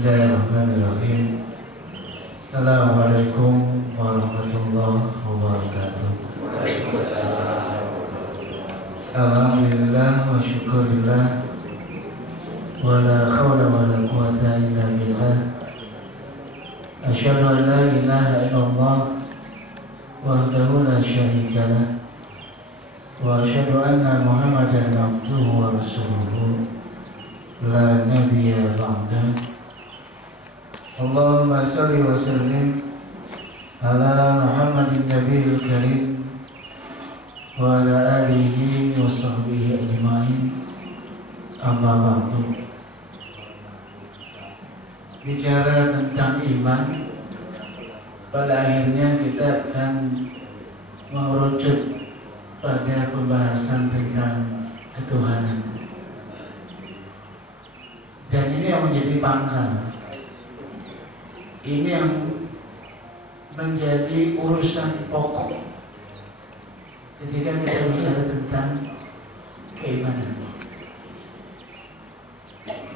Bismillahirrahmanirrahim. Assalamualaikum warahmatullahi wabarakatuh. Alhamdulillah wa syukurillah wa la hawla wa la quwata illa billah. Asyhadu an la ilaha illallah wahdahu la syarika lah wa asyhadu anna Muhammadan abduhu wa rasuluhu la nabiyya ba'dah. Allahumma shalli wa sallim ala Muhammadin nabiyil karim wa ala alihi wa sahbihi ajma'in. Amma ba'du. Bicara tentang iman, pada akhirnya kita akan mengerucut pada pembahasan tentang ketuhanan. Dan ini yang menjadi pangkal, ini yang menjadi urusan pokok ketika kita bicara tentang keimanan.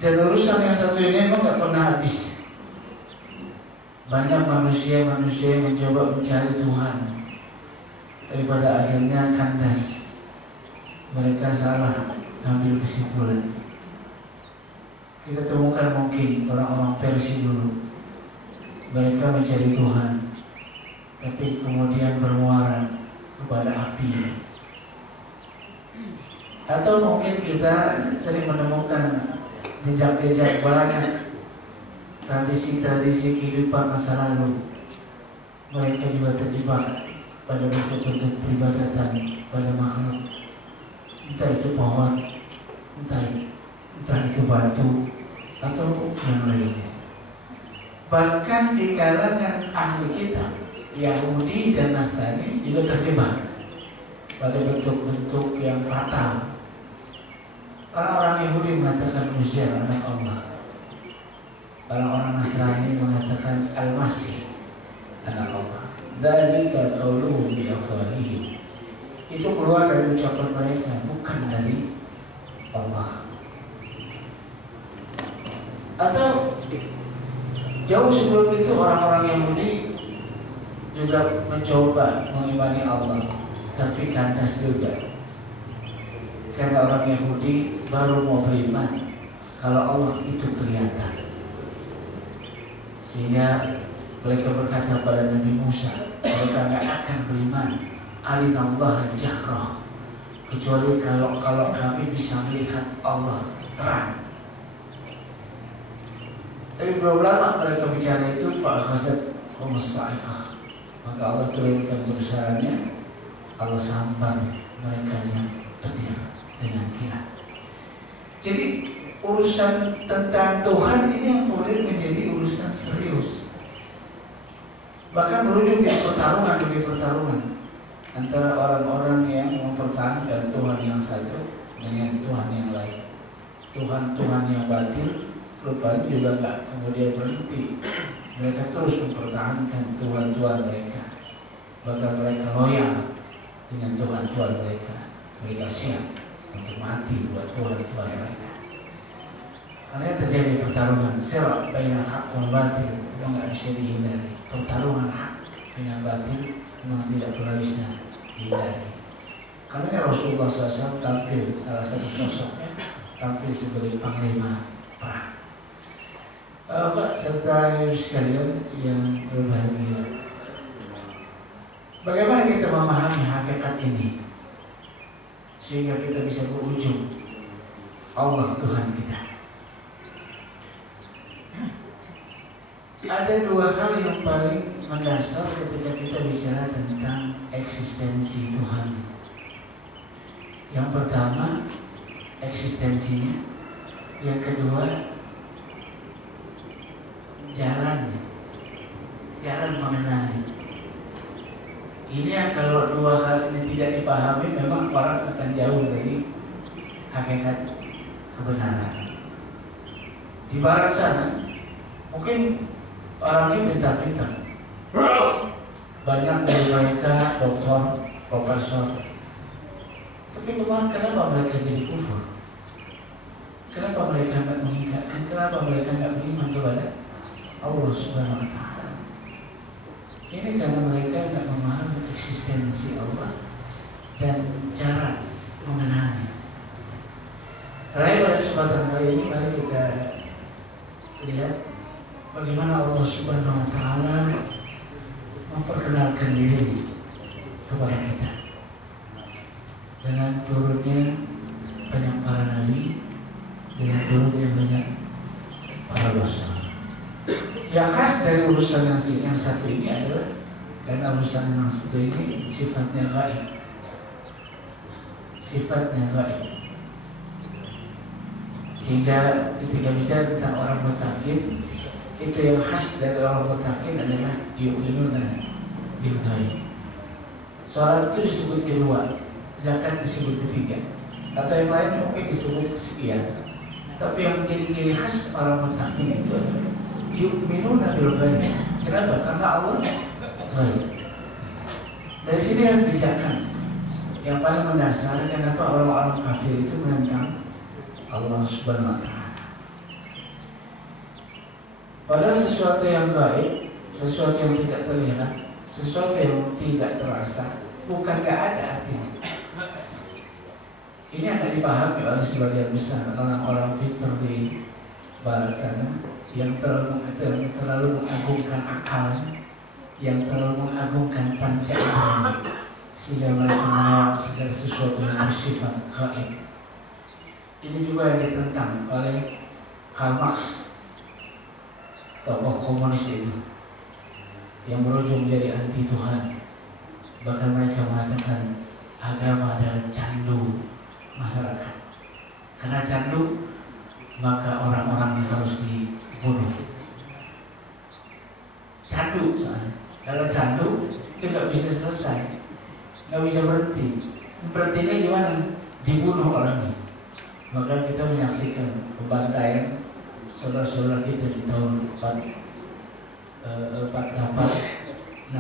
Dan urusan yang satu ini memang gak pernah habis. Banyak manusia yang mencoba mencari Tuhan, tapi pada akhirnya kandas. Mereka salah ngambil kesimpulan. Kita temukan mungkin orang-orang Persia dulu, mereka mencari Tuhan, tapi kemudian bermuara kepada api. Atau mungkin kita sering menemukan jejak-jejak banyak tradisi-tradisi kehidupan masa lalu. Mereka juga terjebak pada bentuk-bentuk peribadatan pada makhluk, entah itu pohon, entah itu batu, atau yang lainnya. Bahkan di kalangan ahli kitab Yahudi dan Nasrani juga terjebak pada bentuk-bentuk yang fatal. Orang-orang Yahudi mengatakan Uzair anak Allah, orang-orang Nasrani mengatakan Al-Masih anak Allah. Dzalika qauluhum bi afwahihim. Itu keluar dari ucapan mereka, bukan dari Allah. Atau jauh sebelum itu orang-orang Yahudi juga mencoba mengimani Allah, tapi kandas juga. Karena orang Yahudi baru mau beriman kalau Allah itu kelihatan. Sehingga mereka berkata pada Nabi Musa, mereka tidak akan beriman arinallah jahrah, kecuali kalau kami bisa melihat Allah terang. Tapi belum lama mereka bicara itu, fa'akhazat humus-sa'iqah, maka Allah turunkan kebesarannya, Allah sampar mereka dengan petir, dengan kilat. Jadi urusan tentang Tuhan ini yang boleh menjadi urusan serius, bahkan berujung di pertarungan demi pertarungan antara orang-orang yang mempertahankan Tuhan yang satu dengan Tuhan yang lain. Tuhan-Tuhan yang batil rupanya juga nggak kemudian berhenti. Mereka terus mempertahankan Tuhan-Tuhan mereka, bahkan mereka loyal dengan Tuhan-Tuhan mereka. Mereka siap untuk mati buat Tuhan-Tuhan mereka. Karena terjadi pertarungan sirat bainal haq wal batil, itu nggak bisa dihindari. Pertarungan hak dengan batil memang tidak pernah bisa dihindari. Karena Rasulullah SAW tampil, salah satu sosoknya tampil sebagai panglima perang. Bapak serta ibu sekalian yang berbahagia, bagaimana kita memahami hakikat ini sehingga kita bisa berujung Allah Tuhan kita? Ada dua hal yang paling mendasar ketika kita bicara tentang eksistensi Tuhan. Yang pertama, eksistensinya. Yang kedua, jalan mengenali. Ini yang kalau dua hal ini tidak dipahami, memang orang akan jauh dari hakikat kebenaran. Di barat sana mungkin orangnya pintar-pintar, banyak dari mereka doktor, profesor, tapi kenapa mereka jadi kufur? Kenapa mereka nggak mengingatkan? Kenapa mereka nggak beriman kepada Allah Subhanahu Wa Taala? Ini karena mereka nggak memahami eksistensi Allah dan cara mengenalnya. Pada kesempatan kali ini mari kita lihat bagaimana Allah Subhanahu Wa Taala memperkenalkan diri kepada kita dengan turunnya banyak para nabi, dengan turunnya banyak para rasul. Yang khas dari urusan yang satu ini adalah karena urusan yang satu ini sifatnya gaib. Sifatnya gaib. Sehingga ketika bicara tentang orang mutakin, itu yang khas dari orang mutakin adalah yu'minuna bil ghaib. Salat itu disebut kedua, zakat disebut ketiga, atau yang lain mungkin disebut sekian. Tapi yang menjadi ciri khas orang mutakin itu adalah yu'minuna bil ghaib. Kenapa? Karena Allah ghaib. Dari sini yang bijaksana. Yang paling mendasar kenapa orang-orang kafir itu menentang Allah Subhanahu Wa Taala. Padahal sesuatu yang gaib, sesuatu yang tidak terlihat, sesuatu yang tidak terasa, bukan gak ada artinya. Ini akan dipahami oleh sebagian besar orang-orang pintar di barat sana yang terlalu mengagungkan akal, yang terlalu mengagungkan panca indera, sehingga mereka menolak segala sesuatu yang bersifat gaib. Ini juga yang ditentang oleh Karl Marx, tokoh komunis itu, yang berujung menjadi anti Tuhan. Bahkan mereka mengatakan agama adalah candu masyarakat. Karena candu, maka orang-orang yang harus dibunuh. Candu soalnya. Kalau candu itu nggak bisa selesai, nggak bisa berhenti. Berhentinya gimana? Dibunuh orangnya. Maka kita menyaksikan pembantaian saudara-saudara kita di tahun 48, 65.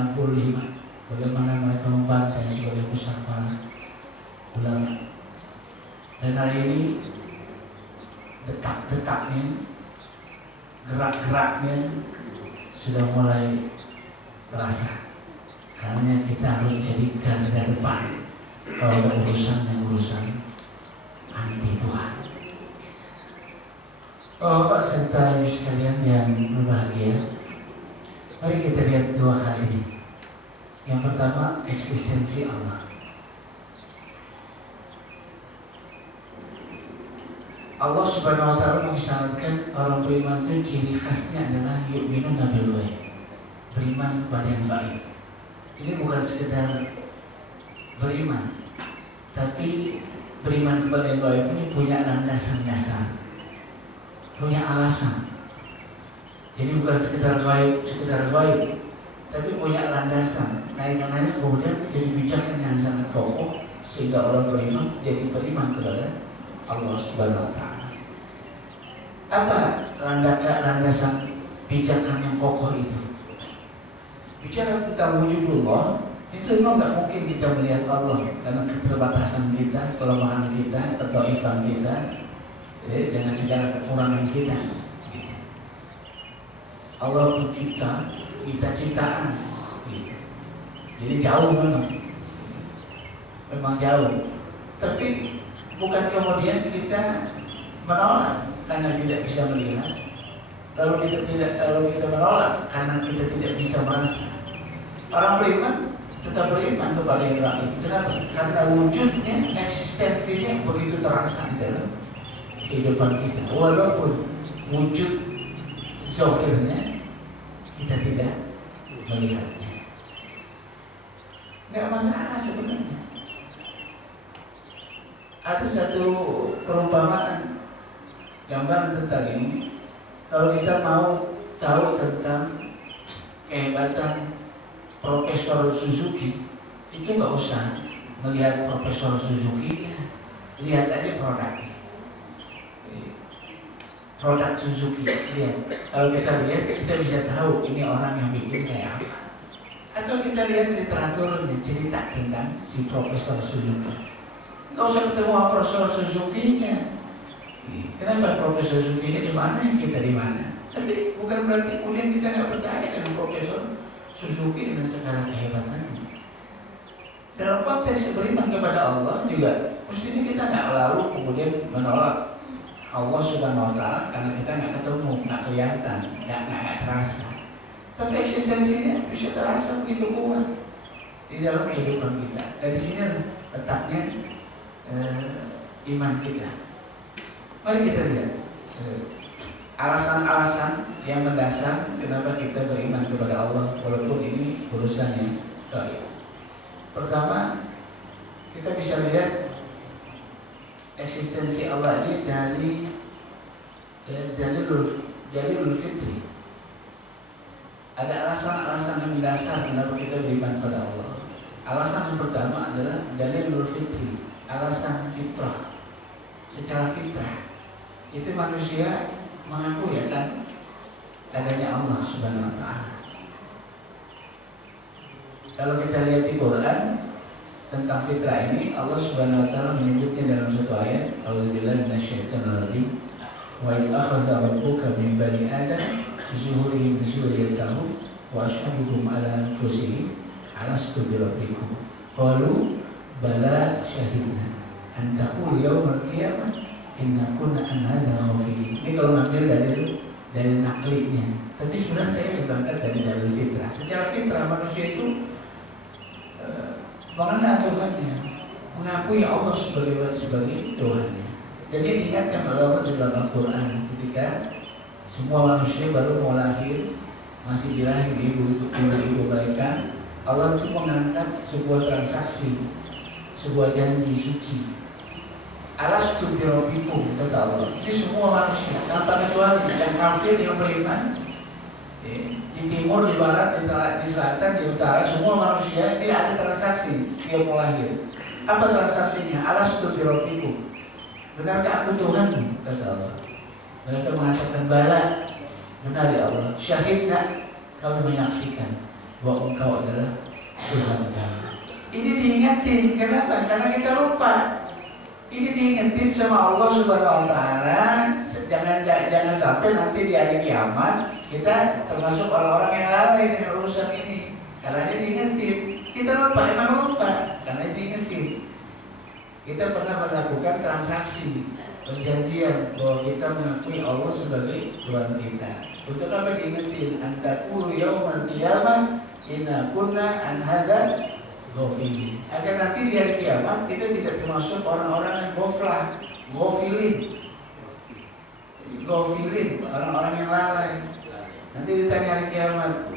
Bagaimana mereka membantai sebagai pusat para ulama. Dan hari ini detak-detaknya, gerak-geraknya sudah mulai terasa. Karena kita harus jadi garda depan kalau ada urusan anti Tuhan. Bapak serta ibu sekalian yang berbahagia, mari kita lihat dua hal ini. Yang pertama, eksistensi Allah. Allah Subhanahu Wa Taala mengisyaratkan orang beriman itu ciri khasnya adalah yu'minuna bil ghaib, beriman kepada yang baik. Ini bukan sekedar beriman, tapi beriman kepada yang baik ini punya landasan dasar, punya alasan. Jadi bukan sekedar gaib, tapi punya landasan. Nah, yang lainnya kemudian menjadi pijakan yang sangat kokoh sehingga orang beriman jadi beriman kepada Allah Subhanahu Wa Taala. Apa landasan pijakan yang kokoh itu? Bicara tentang wujudullah, itu memang nggak mungkin kita melihat Allah karena keterbatasan kita, kelemahan kita, ketaifan kita, dengan segala kekurangan kita. Allah pencipta, kita ciptaan. Jadi jauh memang jauh. Tapi bukan kemudian kita menolak karena tidak bisa melihat. Kalau kita menolak karena kita tidak bisa merasa. Orang beriman tetap beriman kepada yang gaib. Kenapa? Karena wujudnya, eksistensinya begitu terasa di dalam kehidupan kita. Walaupun wujud zahirnya kita tidak melihatnya. Nggak masalah sebenarnya. Ada satu perumpamaan gambar tentang ini. Kalau kita mau tahu tentang kehebatan Profesor Suzuki, itu nggak usah melihat Profesor Suzuki, lihat aja produknya. Produk Suzuki, lihat. Kalau kita lihat, kita bisa tahu ini orang yang bikin kayak apa. Atau kita lihat literaturnya, cerita tentang si Profesor Suzuki. Nggak usah ketemu Profesor Suzuki-nya, Kenapa Profesor Suzuki ini di mana, kita di mana? Tapi bukan berarti kemudian kita nggak percaya dengan Profesor Suzuki dengan segala kehebatannya. Dalam konteks beriman kepada Allah juga, mestinya kita nggak lalu kemudian menolak Allah Subhanahu Wa Taala karena kita nggak ketemu, nggak kelihatan, nggak terasa. Tapi eksistensinya bisa terasa begitu kuat di dalam kehidupan kita. Dari sini letaknya iman kita. Mari kita lihat alasan-alasan yang mendasar kenapa kita beriman kepada Allah walaupun ini urusannya gaib. Pertama, kita bisa lihat eksistensi Allah ini dari dalil fitri. Ada alasan-alasan yang mendasar kenapa kita beriman pada Allah. Alasan yang pertama adalah dalil fitri, alasan fitrah. Secara fitrah itu manusia mengaku ya kan adanya Allah Subhanahu Wa Taala. Kalau kita lihat di Quran tentang fitrah ini, Allah Subhanahu Wa Taala menyebutnya dalam satu ayat, A'udzubillahi minasyaitonir rajim. Wa idh akhadha rabbuka min bani Adam zuhurihim dzurriyyatahum wa ashabuhum ala anfusihim alastu bi rabbikum qalu bala syahidna an taqulu yaumal qiyamah inna kunna an hadza ghafilin. Ini kalau ngambil dari naklinya, tapi sebenarnya saya berangkat dari dalil fitrah. Secara fitrah manusia itu mengenal Tuhannya, mengakui Allah sebagai Tuhannya. Jadi diingatkan oleh Allah di dalam Al-Quran ketika semua manusia baru mau lahir, masih di rahim ibu mereka, Allah itu mengangkat sebuah transaksi, sebuah janji suci. Alastu bi rabbikum, kata Allah. Ini semua manusia tanpa kecuali yang kafir, yang beriman, di timur, di barat, di selatan, di utara, semua manusia ini ada transaksi dia mau lahir. Apa transaksinya? Alastu bi rabbikum. Benarkah aku Tuhanmu? Kata Allah. Mereka mengatakan bala, benar ya Allah. Syahidna, kau menyaksikan bahwa engkau adalah Tuhan kami. Ini diingetin, kenapa? Karena kita lupa. Ini diingetin sama Allah Subhanahu Wa Taala. Jangan sampai nanti di hari kiamat kita termasuk orang-orang yang lalai dengan urusan ini. Karena ini diingetin. Kita lupa, emang lupa. Karena diingetin. Kita pernah melakukan transaksi perjanjian bahwa kita mengakui Allah sebagai Tuhan kita. Untuk apa diingetin? Antakulu yaumal qiyamah inna kunna an hadza ghafilin. Agar nanti di hari kiamat kita tidak termasuk orang-orang yang ghafilin, orang-orang yang lalai. Nanti ditanya hari kiamat,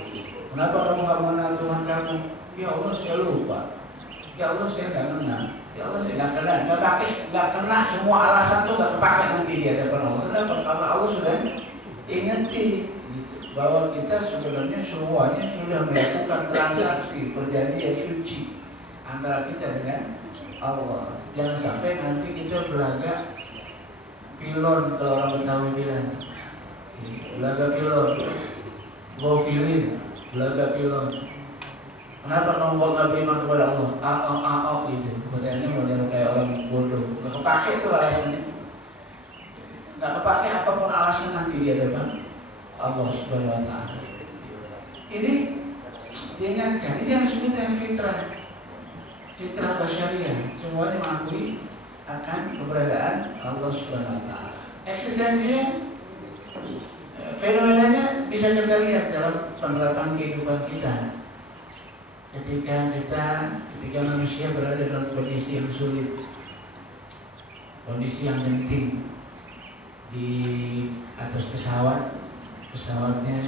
kenapa kamu nggak mengenal Tuhan kamu? Ya Allah, saya lupa. Ya Allah, saya nggak kenal. Ya Allah, saya nggak kenal. Nggak kena semua alasan tuh nggak kepake nanti di hadapan Allah. Kenapa? Karena Allah sudah ingetin bahwa kita sebenarnya semuanya sudah melakukan transaksi perjanjian suci antara kita dengan Allah. Jangan sampai nanti kita berlagak pilon, kalau orang Betawi bilang, belaga pilon, ghafilin, belaga pilon. Kenapa kamu nggak beriman kepada Allah? Gitu. Kemudiannya model kayak orang bodoh. Nggak kepake itu alasannya. Nggak kepake apapun alasan nanti dia depan Allah Subhanahu Wa Taala. Ini diingatkan. Ini yang disebut dengan fitrah basyariah. Semuanya mengakui akan keberadaan Allah Subhanahu Wa Taala. Eksistensinya, fenomenanya bisa kita lihat dalam penerapan kehidupan kita. Ketika manusia berada dalam kondisi yang sulit, kondisi yang genting, di atas pesawatnya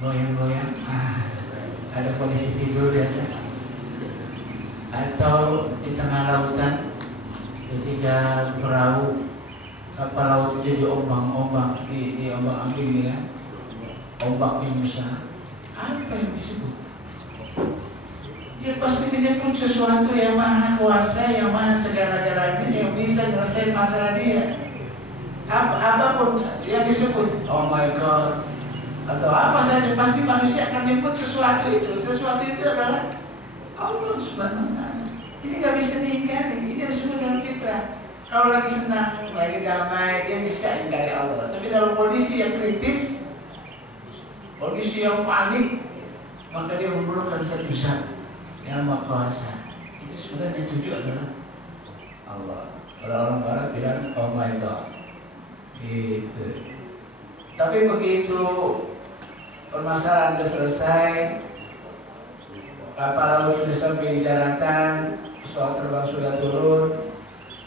goyang-goyang, ada kondisi tidur di atas, atau di tengah lautan ketika perahu kapal laut itu diombang-ombang di ombang-ambing ya, ombak yang besar. Apa yang disebut? Dia pasti menyebut sesuatu yang maha kuasa, yang maha segala-galanya, yang bisa menyelesaikan masalah dia. Apapun yang disebut, oh my God, atau apa saja, pasti manusia akan menyebut sesuatu itu. Sesuatu itu adalah Allah Subhanahu Wa Taala. Ini nggak bisa diingkari. Ini disebut dengan fitrah. Kalau lagi senang, lagi damai, dia bisa ingkari Allah. Tapi dalam kondisi yang kritis, kondisi yang panik, maka dia memerlukan satu zat yang Maha Kuasa. Itu sebenarnya tujuan adalah Allah. Kalau orang Barat bilang, oh my God. Gitu. Tapi begitu permasalahan sudah selesai, kapal laut sudah sampai di daratan, pesawat terbang sudah turun,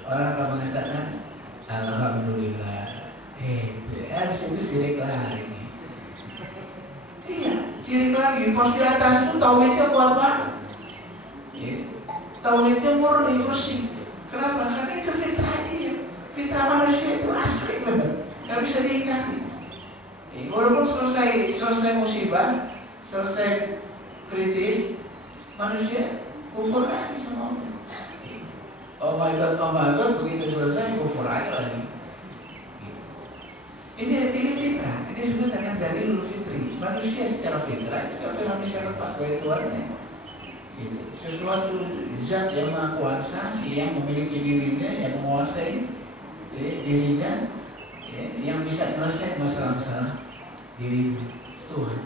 orang akan mengatakan alhamdulillah. Habis itu sirik lagi. Iya, sirik lagi. Pos di atas itu tauhidnya kuat banget. Tauhidnya murni bersih. Kenapa? Karena itu fitrah dia. Fitrah manusia itu asli benar, nggak bisa diingkari. Walaupun selesai musibah, selesai kritis, manusia kufur lagi sama Allah. Oh my God, begitu selesai kufur lagi. Ini fitrah. Ini sebenarnya dalil fitri. Manusia secara fitrah itu tidak pernah bisa lepas dari Tuhannya. Sesuatu zat yang Maha Kuasa, yang memiliki dirinya, yang menguasai dirinya, yang bisa menyelesaikan masalah-masalah diri Tuhan.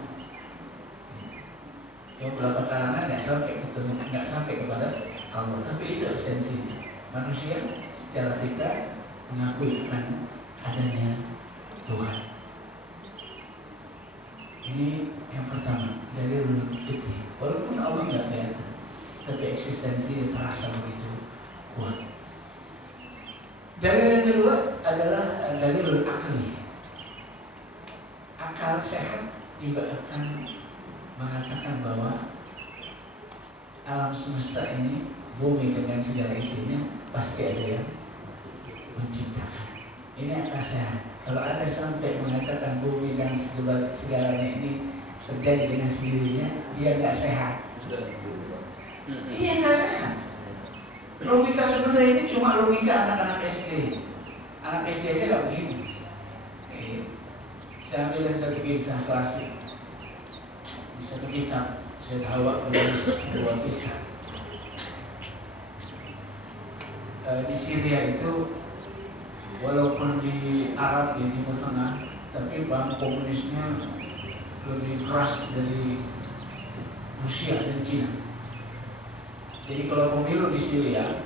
Yang beberapa kalangan nggak sampai kepada Allah, tapi itu esensinya. Manusia secara fitrah mengakui akan adanya Tuhan. Ini yang pertama, dari fitri. Walaupun Allah nggak kelihatan, tapi eksistensi terasa begitu kuat. Dalil yang kedua adalah dalil akli. Akal sehat juga akan mengatakan bahwa alam semesta ini, bumi dengan segala isinya, pasti ada yang menciptakan. Ini akal sehat. Kalau ada sampai mengatakan bumi dan segalanya ini terjadi dengan sendirinya, dia nggak sehat. Iya, nggak sehat. Logika sebenarnya ini cuma logika anak-anak SD. Anak SD aja nggak begini. Saya ambil satu kisah klasik di satu kitab. Saya tahu menulis dua kisah. Di Syria itu, walaupun di Arab, di Timur Tengah, tapi bang komunisnya lebih keras dari Rusia dan Cina. Jadi kalau pemilu di Syria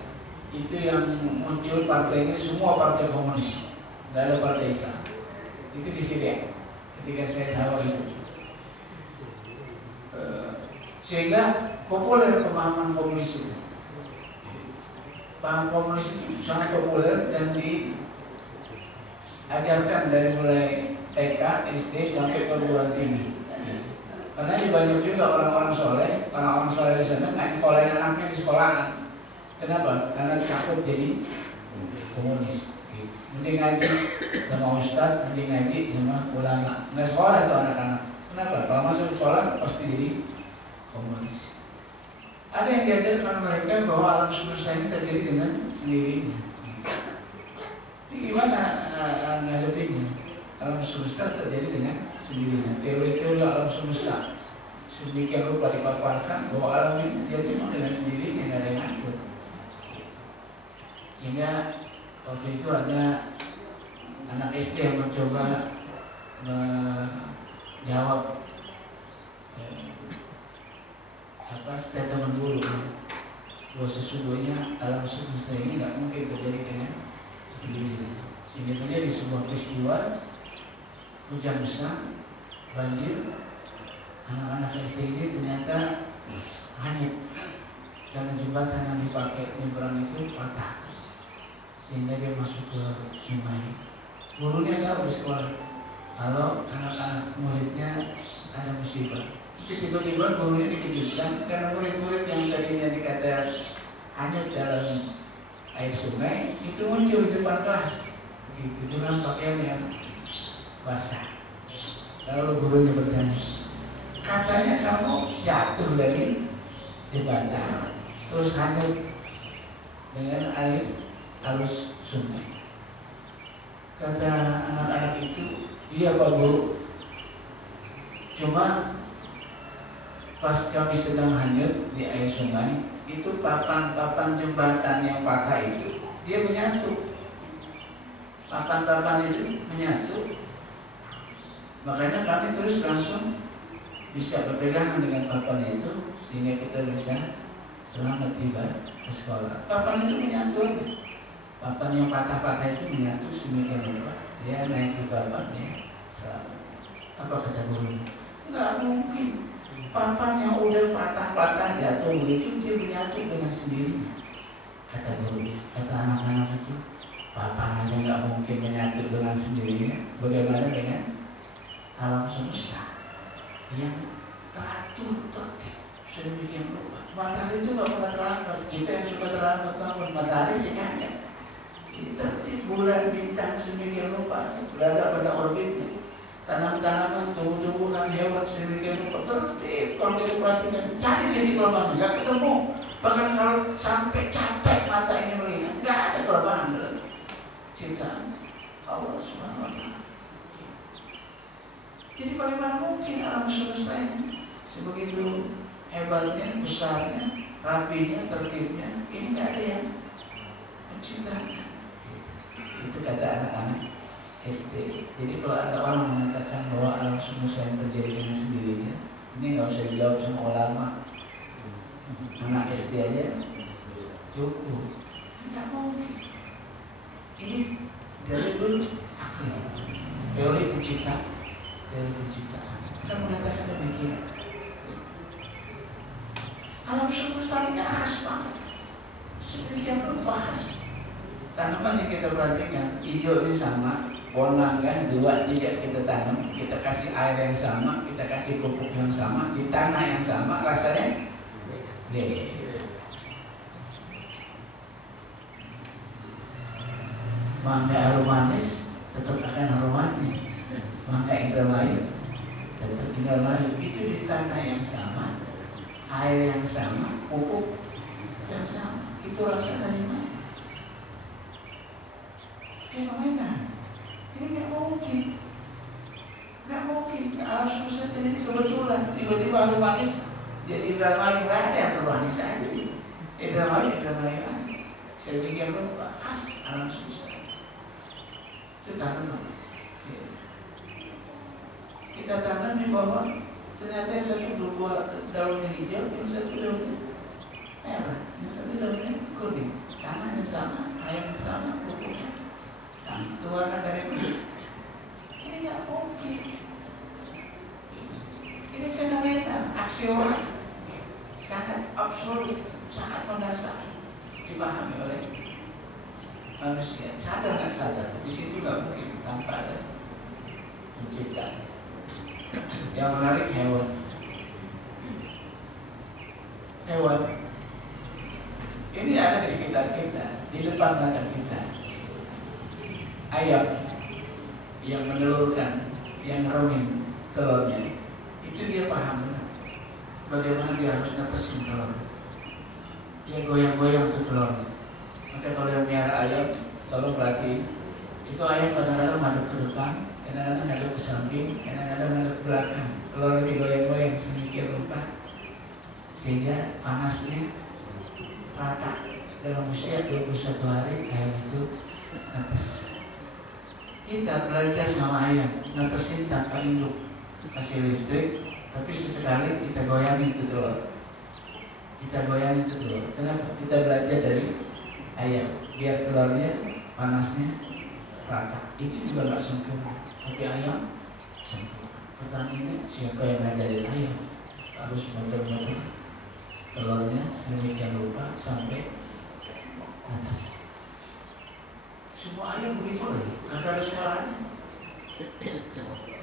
itu yang muncul partainya semua partai komunis, nggak ada partai Islam. Itu di Syria. Ketika saya tahu itu, sehingga populer pemahaman komunis itu. Paham komunis itu sangat populer dan diajarkan dari mulai TK, SD sampai perguruan tinggi. Karena banyak juga orang-orang soleh di sana nggak nyekolahin anaknya di sekolahan. Kenapa? Karena takut jadi komunis. Mending ngaji sama ustadz, mending ngaji sama ulama. Nggak sekolah itu anak-anak. Kenapa? Kalau masuk sekolah pasti jadi komunis. Ada yang diajarkan mereka bahwa alam semesta ini terjadi dengan sendirinya. Ini gimana ngadepinnya? Alam semesta terjadi dengan sendirinya. Teori-teori alam semesta sedemikian rupa dipaparkan bahwa alam ini dia memang dengan sendirinya, nggak ada yang ngatur. Sehingga waktu itu ada anak SD yang mencoba menjawab statement dulu bahwa sesungguhnya alam semesta ini nggak mungkin terjadi dengan sendirinya. Sehingga terjadi sebuah peristiwa hujan besar, banjir. Anak-anak SD ini ternyata hanyut karena jembatan yang dipakai nyebrang itu patah, sehingga dia masuk ke sungai. Gurunya tahu di sekolah kalau anak-anak muridnya ada musibah. Tiba-tiba gurunya dikejutkan karena murid-murid yang tadinya dikata hanyut dalam air sungai itu muncul di depan kelas, gitu, dengan pakaian yang basah. Lalu gurunya bertanya, katanya kamu jatuh dari jembatan terus hanyut dengan air arus sungai. Kata anak-anak itu, iya Pak Guru, cuma pas kami sedang hanyut di air sungai, itu papan-papan jembatan yang patah itu dia menyatu papan-papan itu menyatu. Makanya kami terus langsung bisa berpegangan dengan papan itu sehingga kita bisa selamat tiba ke sekolah. Papan itu menyatu aja. Papan yang patah-patah itu menyatu sedemikian rupa. Dia naik di papan ya selamat. Apa kata guru? Enggak mungkin. Papan yang udah patah-patah jatuh begitu dia menyatu dengan sendirinya. Kata guru, kata anak-anak itu, papan aja nggak mungkin menyatu dengan sendirinya. Bagaimana dengan alam semesta yang teratur tertib sedemikian rupa? Matahari itu nggak pernah terlambat. Kita yang suka terlambat bangun, matahari sih ada. Tertib bulan bintang sedemikian rupa berada pada orbitnya. Tanam-tanaman, tumbuh-tumbuhan, hewan sedemikian rupa tertib. Kalau kita perhatikan, cari titik kelemahan, nggak ketemu. Bahkan kalau sampai capek mata ini melihat, nggak ada kelemahan dalam ciptaan Allah Subhanahu wa Ta'ala. Jadi bagaimana mungkin alam semesta ini sebegitu hebatnya, besarnya, rapinya, tertibnya, ini nggak ada yang menciptakan. Itu kata anak-anak SD. Jadi kalau ada orang mengatakan bahwa alam semesta yang terjadi dengan sendirinya, ini nggak usah dijawab sama ulama. Anak SD aja cukup. Tidak mungkin. Ini dari dulu akal. Teori penciptaan. Kita mengatakan demikian. Alam semesta ini khas banget. Sedemikian rupa khas. Tanaman yang kita perhatikan, hijaunya sama, warna kan 2, 3 kita tanam, kita kasih air yang sama, kita kasih pupuk yang sama, di tanah yang sama, rasanya mangga harum manis tetap akan harum manis, mangga Indramayu tetap Indramayu. Itu di tanah yang sama, air yang sama, pupuk yang sama. Itu rasa dari mana? Fenomena. Ini nggak mungkin. Alam semesta ini kebetulan tiba-tiba harum manis jadi Indramayu, nggak ada yang bermanis aja. Indramayu aja. Saya pikir lupa khas alam semesta. Itu tanam. Kita tanam di bawah, ternyata yang satu berbuah daunnya hijau, yang satu daunnya merah, yang satu daunnya kuning. Tanahnya sama, airnya sama, pupuknya sama. Tuakan dari mana? Ini nggak mungkin. Ini fenomena aksiomat, sangat absolut, sangat mendasar, dipahami oleh manusia. Sadar nggak sadar, di situ nggak mungkin tanpa ada pencipta. Yang menarik hewan. Ini ada di sekitar kita, di depan mata kita. Ayam yang menelurkan, yang ngerungin telurnya, itu dia paham bagaimana dia harus netesin telur. Dia goyang-goyang tuh telurnya. Maka kalau yang melihara ayam, tolong perhatiin, itu ayam kadang-kadang madep ke depan, kadang-kadang ngadep ke samping, kadang-kadang ngadep ke belakang. Telur digoyang-goyang sedemikian rupa sehingga panasnya rata. Dalam usia 21 hari ayam itu netes. Kita belajar sama ayam, netesin tanpa induk, kasih listrik, tapi sesekali kita goyangin itu telur. Kenapa? Kita belajar dari ayam, biar telurnya panasnya rata. Itu juga nggak sempurna, tapi ayam sempurna. Pertanyaannya, siapa yang ngajarin ayam? Harus muter-muter telurnya sedemikian rupa sampai atas. Semua ayam begitu lagi, nggak ada sekolahnya.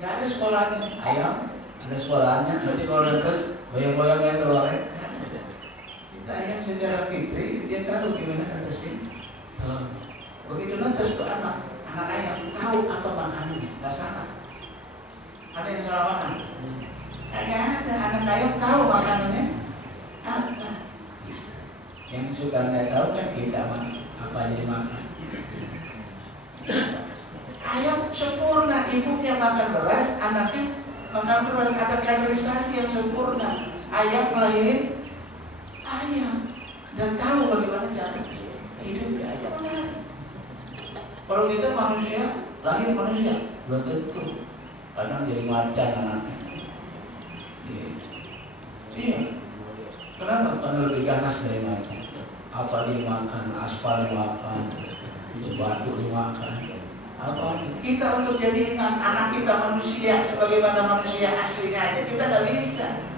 Nggak ada sekolahnya. Ayam ada sekolahnya, nanti kalau netes goyang-goyang kayak telurnya. Kita ayam secara fitri, dia tahu gimana netesin telur. Begitu netes ke anak ayam tahu apa makanannya, nggak salah. Ada yang salah makan? Kagak ada. Anak ayam tahu makanannya apa. Yang suka nggak tahu kan kita mah apa aja dimakan. Ayam sempurna, ibunya makan beras, anaknya makan beras, ada kaderisasi yang sempurna. Ayam melahirin ayam dan tahu bagaimana cara hidup ayam. Kalau kita manusia, lahir manusia, belum tentu. Kadang jadi macan anaknya. Iya. Kenapa? Karena lebih ganas dari macan. Apa dimakan, aspal dimakan, batu dimakan. Apa? Kita untuk jadi anak kita manusia sebagaimana manusia aslinya aja kita nggak bisa.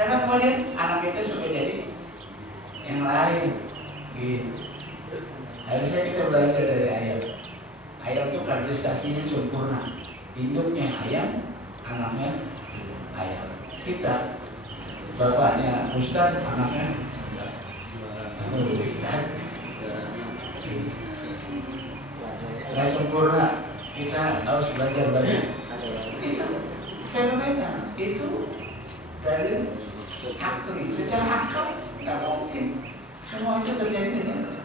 Karena kemudian anak kita sudah jadi yang lain. Gitu. Harusnya kita belajar dari ayam. Ayam itu karakteristiknya sempurna. Induknya ayam, anaknya ayam. Kita, bapaknya Ustaz, anaknya Ustaz. Gak sempurna. Kita harus belajar banyak. Itu fenomena. Itu dari akli. Secara akal nggak mungkin. Semua itu terjadi dengan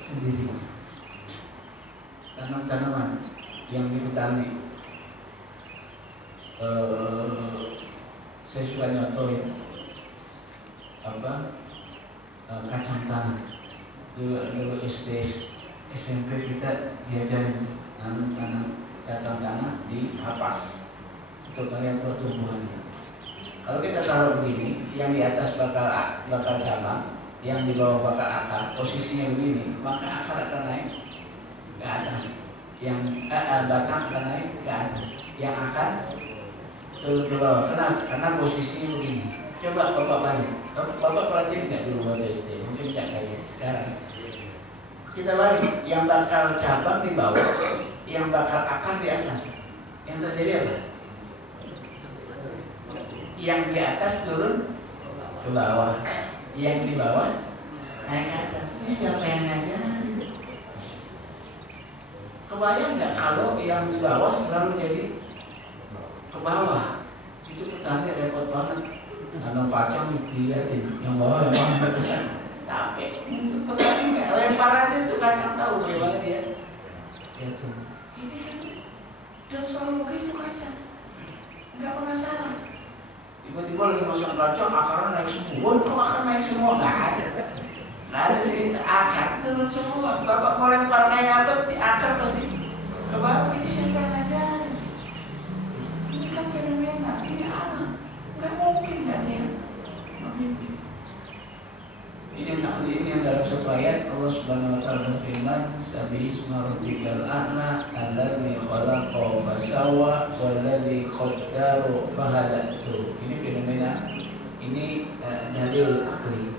sendiri. Tanam-tanaman yang ditanami, saya suka nyontohin kacang tanah. Dulu SD SMP kita diajarin tanam kacang tanah di kapas untuk melihat pertumbuhan. Kalau kita taruh begini, yang di atas bakal cabang, yang di bawah bakal akar, posisinya begini, maka akar akan naik ke atas, yang batang akan naik ke atas, yang akar turun ke bawah. Kenapa? Karena posisinya begini. Coba bapak balik, bapak perhatiin nggak dulu waktu SD? Mungkin nggak kayak sekarang. Kita balik, yang bakal cabang di bawah, yang bakal akar di atas. Yang terjadi apa? Yang di atas turun ke bawah, yang di bawah naik ke atas. Ini siapa yang ngajarin? Kebayang nggak kalau yang di bawah selalu jadi ke bawah? Itu petani repot banget. Nanam kacang dilihatin, yang bawah memang besar. Tapi petani nggak lempar aja tuh kacang, tahu bagaimana dia? Itu. Ini kan dan selalu begitu kacang, nggak pernah salah. Tiba-tiba lagi masuk kacang, akarnya naik semua. Kok akar naik semua? Nggak ada. Nggak ada cerita akar turun semua. Bapak mau lempar naik apa? Di akar pasti ke bawah. Ini siapa yang ngajarin? Ini kan fenomena, ini alam. Nggak mungkin nggak ada yang memimpi. Ini yang dalam satu ayat Allah Subhanahu Wa Taala berfirman, Sabisma rabbikal a'la alladzi khalaqa fasawwa walladzi qaddara fahada. Ini fenomena, ini dalil akli.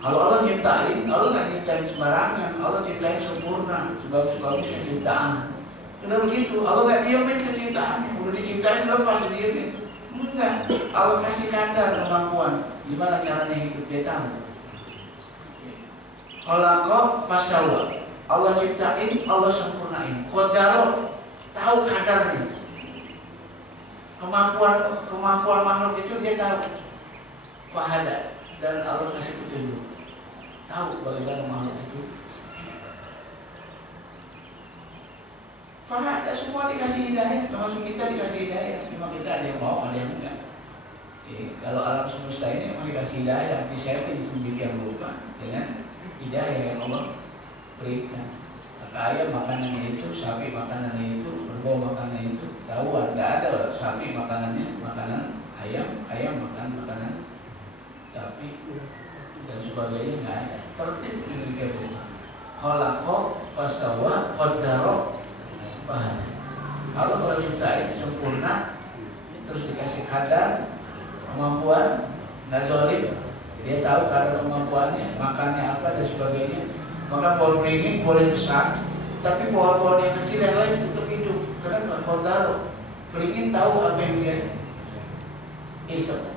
Kalau Allah nyiptain, Allah nggak nyiptain sembarangan. Allah ciptain sempurna, sebagus-bagusnya ciptaan. Kenapa begitu? Allah nggak diamin ciptaannya. Udah diciptain belum pasti diamin. Enggak. Allah kasih kadar kemampuan. Gimana caranya hidup dia tahu. Khalaqa fasawwa. Allah ciptain, Allah sempurnain. Qaddara, tahu kadarnya. Kemampuan makhluk itu dia tahu. Fahada, dan Allah kasih petunjuk. Tahu bagaimana makhluk itu. Fahada, semua dikasih hidayah, termasuk kita dikasih hidayah. Cuma kita ada yang mau, ada yang enggak. Kalau alam semesta ini memang dikasih hidayah, disetting sedemikian rupa dengan hidayah yang Allah berikan. Ayam makanannya itu, sapi makanannya itu, kerbau makanannya itu, tahuan. Nggak ada sapi makanannya makanan ayam, ayam makan makanan sapi dan sebagainya, nggak ada. Tertib demikian. Khalaqa fasawwa qaddara fahada. Kalau ciptain sempurna, terus dikasih kadar kemampuan, nggak zalim. Dia tahu kadar kemampuannya, makannya apa dan sebagainya. Maka pohon beringin boleh besar, tapi pohon-pohon yang kecil yang lain tetap hidup. Karena kau tahu, beringin tahu apa yang dia isep.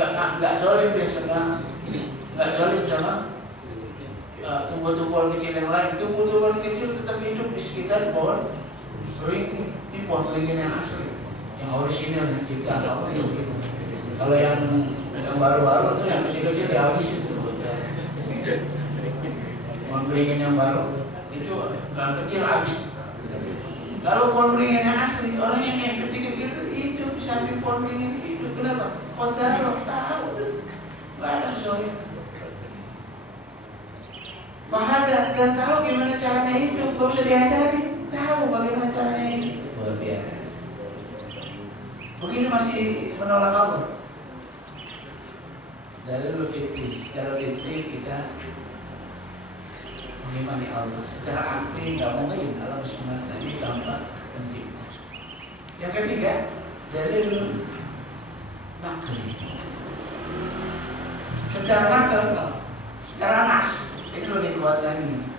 Nggak zalim dia sama, nggak zalim sama tumbuh-tumbuhan kecil yang lain. Tumbuh-tumbuhan kecil tetap hidup di sekitar pohon beringin. Ini pohon beringin yang asli, yang orisinal, yang ciptaan Allah itu. Kalau yang baru-baru itu yang kecil-kecil dihabisin. Pohon beringin yang baru itu yang kecil habis. Kalau pohon beringin yang asli, orang yang kecil-kecil itu hidup sampai pohon beringin hidup. Kenapa? Qaddara, tahu tuh, nggak ada kesulitan. Fahadat, dan tahu gimana caranya hidup, gak usah diajari, tahu bagaimana caranya hidup. Luar biasa. Begitu masih menolak Allah. Dalil fitri, secara fitri kita mengimani Allah. Secara akli nggak mungkin alam semesta ini tanpa pencipta. Yang ketiga, dalil nakli. Secara nakal, secara nas, itu lebih kuat lagi.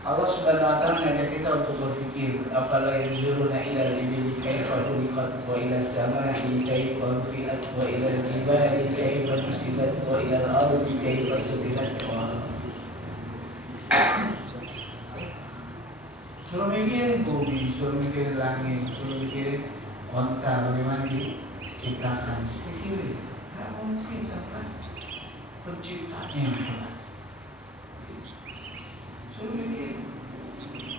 Allah Subhanahu wa taala mengajak kita untuk berpikir, afala yanzuruna ila al-ibili kaifa khuliqat wa ila as-samaa'i kaifa rufi'at wa ila al-jibali kaifa nusibat wa ila al-ardi kaifa sutihat. Suruh mikirin bumi, suruh mikirin langit, suruh mikirin onta bagaimana diciptakan. Pikirin, nggak mungkin tanpa penciptanya yang hebat. Suruh mikirin.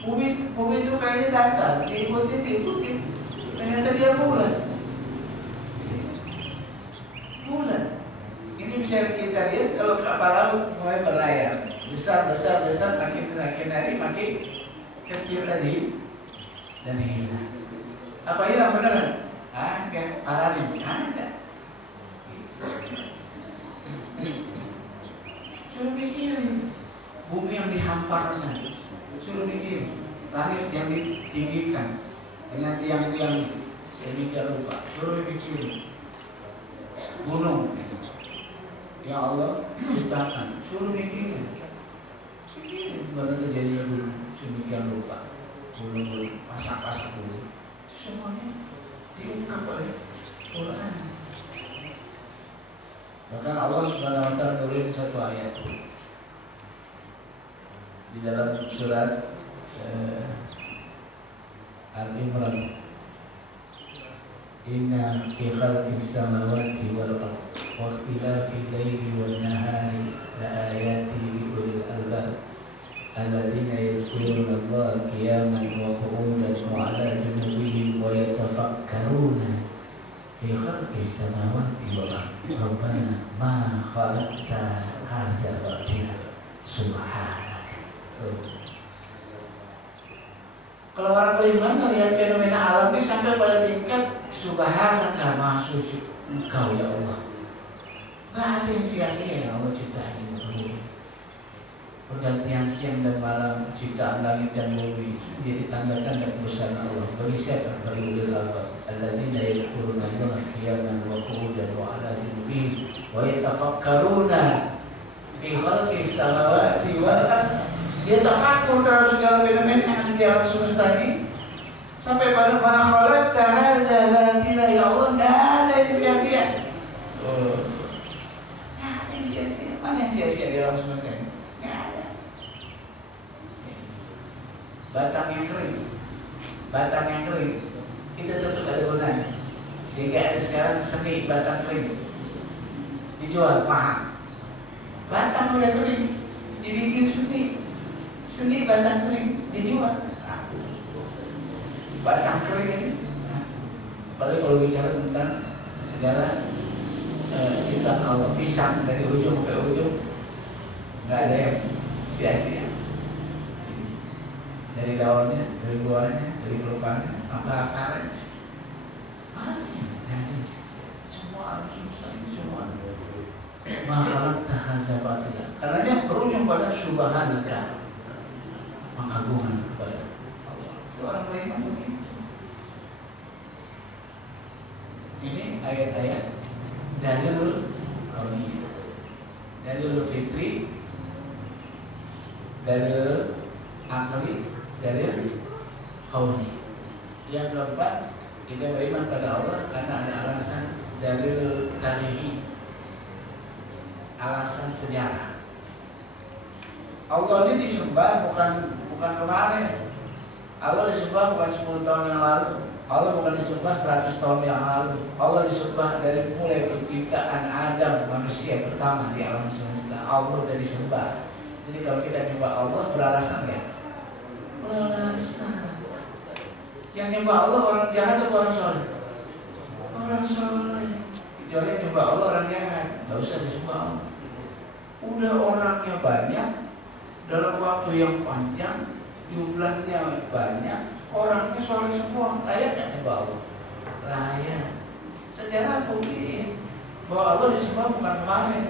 Bumi itu kayaknya datar, diikutin. Ternyata dia bulat. Bulat. Ini bisa kita lihat kalau kapal laut mulai berlayar, besar, makin hari makin kecil tadi dan hilang. Apa hilang beneran? Kayak paralim, ada. Suruh mikirin bumi yang dihamparkan, suruh mikirin langit yang ditinggikan dengan tiang-tiang sedemikian rupa, suruh mikirin gunung yang Allah ciptakan, suruh mikirin baru terjadinya gunung sedemikian rupa, gunung pasak gunung, semuanya diungkap oleh Quran. Bahkan Allah Subhanahu wa taala turun satu ayat di dalam surat Al-Imran, inna fi khalqis samawati wal ardi wa ikhtilafil laili wan nahari la ayatin li ulil albab alladziina yadhkuruna Allaha qiyaman wa qu'udan wa 'ala junubihim wa yatafakkaruna fi khalqis samawati wal ardi rabbana ma khalaqta hadza batila subhanaka. Kalau orang beriman melihat fenomena alam ini sampai pada tingkat subhanaka, maha suci Engkau ya Allah. Gak ada yang sia-sia yang Allah ciptain bumi. Pergantian siang dan malam, ciptaan langit dan bumi menjadi tanda-tanda kebesaran Allah. Bagi siapa? Bagi ulil albab. Alladziina yadhkuruna Allaha qiyaman wa qu'udan wa 'ala junubihim wa yatafakkaruna fi khalqis samawati wal ardi. Dia tafakur terhadap segala fenomena yang di alam semesta ini sampai pada ma khalaqta hadza batila, ya Allah, nggak ada yang sia-sia. Nggak ada yang sia-sia. Mana yang sia-sia di alam semesta ini? Nggak ada. Batang yang kering itu tetap ada gunanya. Sehingga ada sekarang seni batang kering dijual mahal. Batang udah kering dibikin seni batang kering dijual. Batang kering ini, apalagi kalau bicara tentang segala ciptaan Allah, pisang dari ujung ke ujung nggak ada yang sia-sia. Dari daunnya, dari buahnya, dari lubangnya, sampai akarnya, semua alam semesta ini semua makhluk tahazabatilah. Karenanya berujung pada subhanaka, pengagungan kepada Allah. Itu orang beriman begini. Ini ayat-ayat dalil kauniyah, dalil fitri, dalil akli, dalil kauni. Yang keempat, kita beriman pada Allah karena ada alasan dalil tarihi, alasan sejarah. Allah ini disembah bukan kemarin. Allah disembah bukan 10 tahun yang lalu. Allah bukan disembah 100 tahun yang lalu. Allah disembah dari mulai penciptaan Adam, manusia pertama di alam semesta. Allah sudah disembah. Jadi kalau kita nyembah Allah beralasan nggak? Beralasan. Yang nyembah Allah orang jahat atau orang soleh? Orang soleh. Kecuali yang nyembah Allah orang jahat, nggak usah disembah Allah. Udah orangnya banyak, dalam waktu yang panjang, jumlahnya banyak, orangnya soleh semua, layak nggak nyembah Allah? Layak. Sejarah buktiin bahwa Allah disembah bukan kemarin,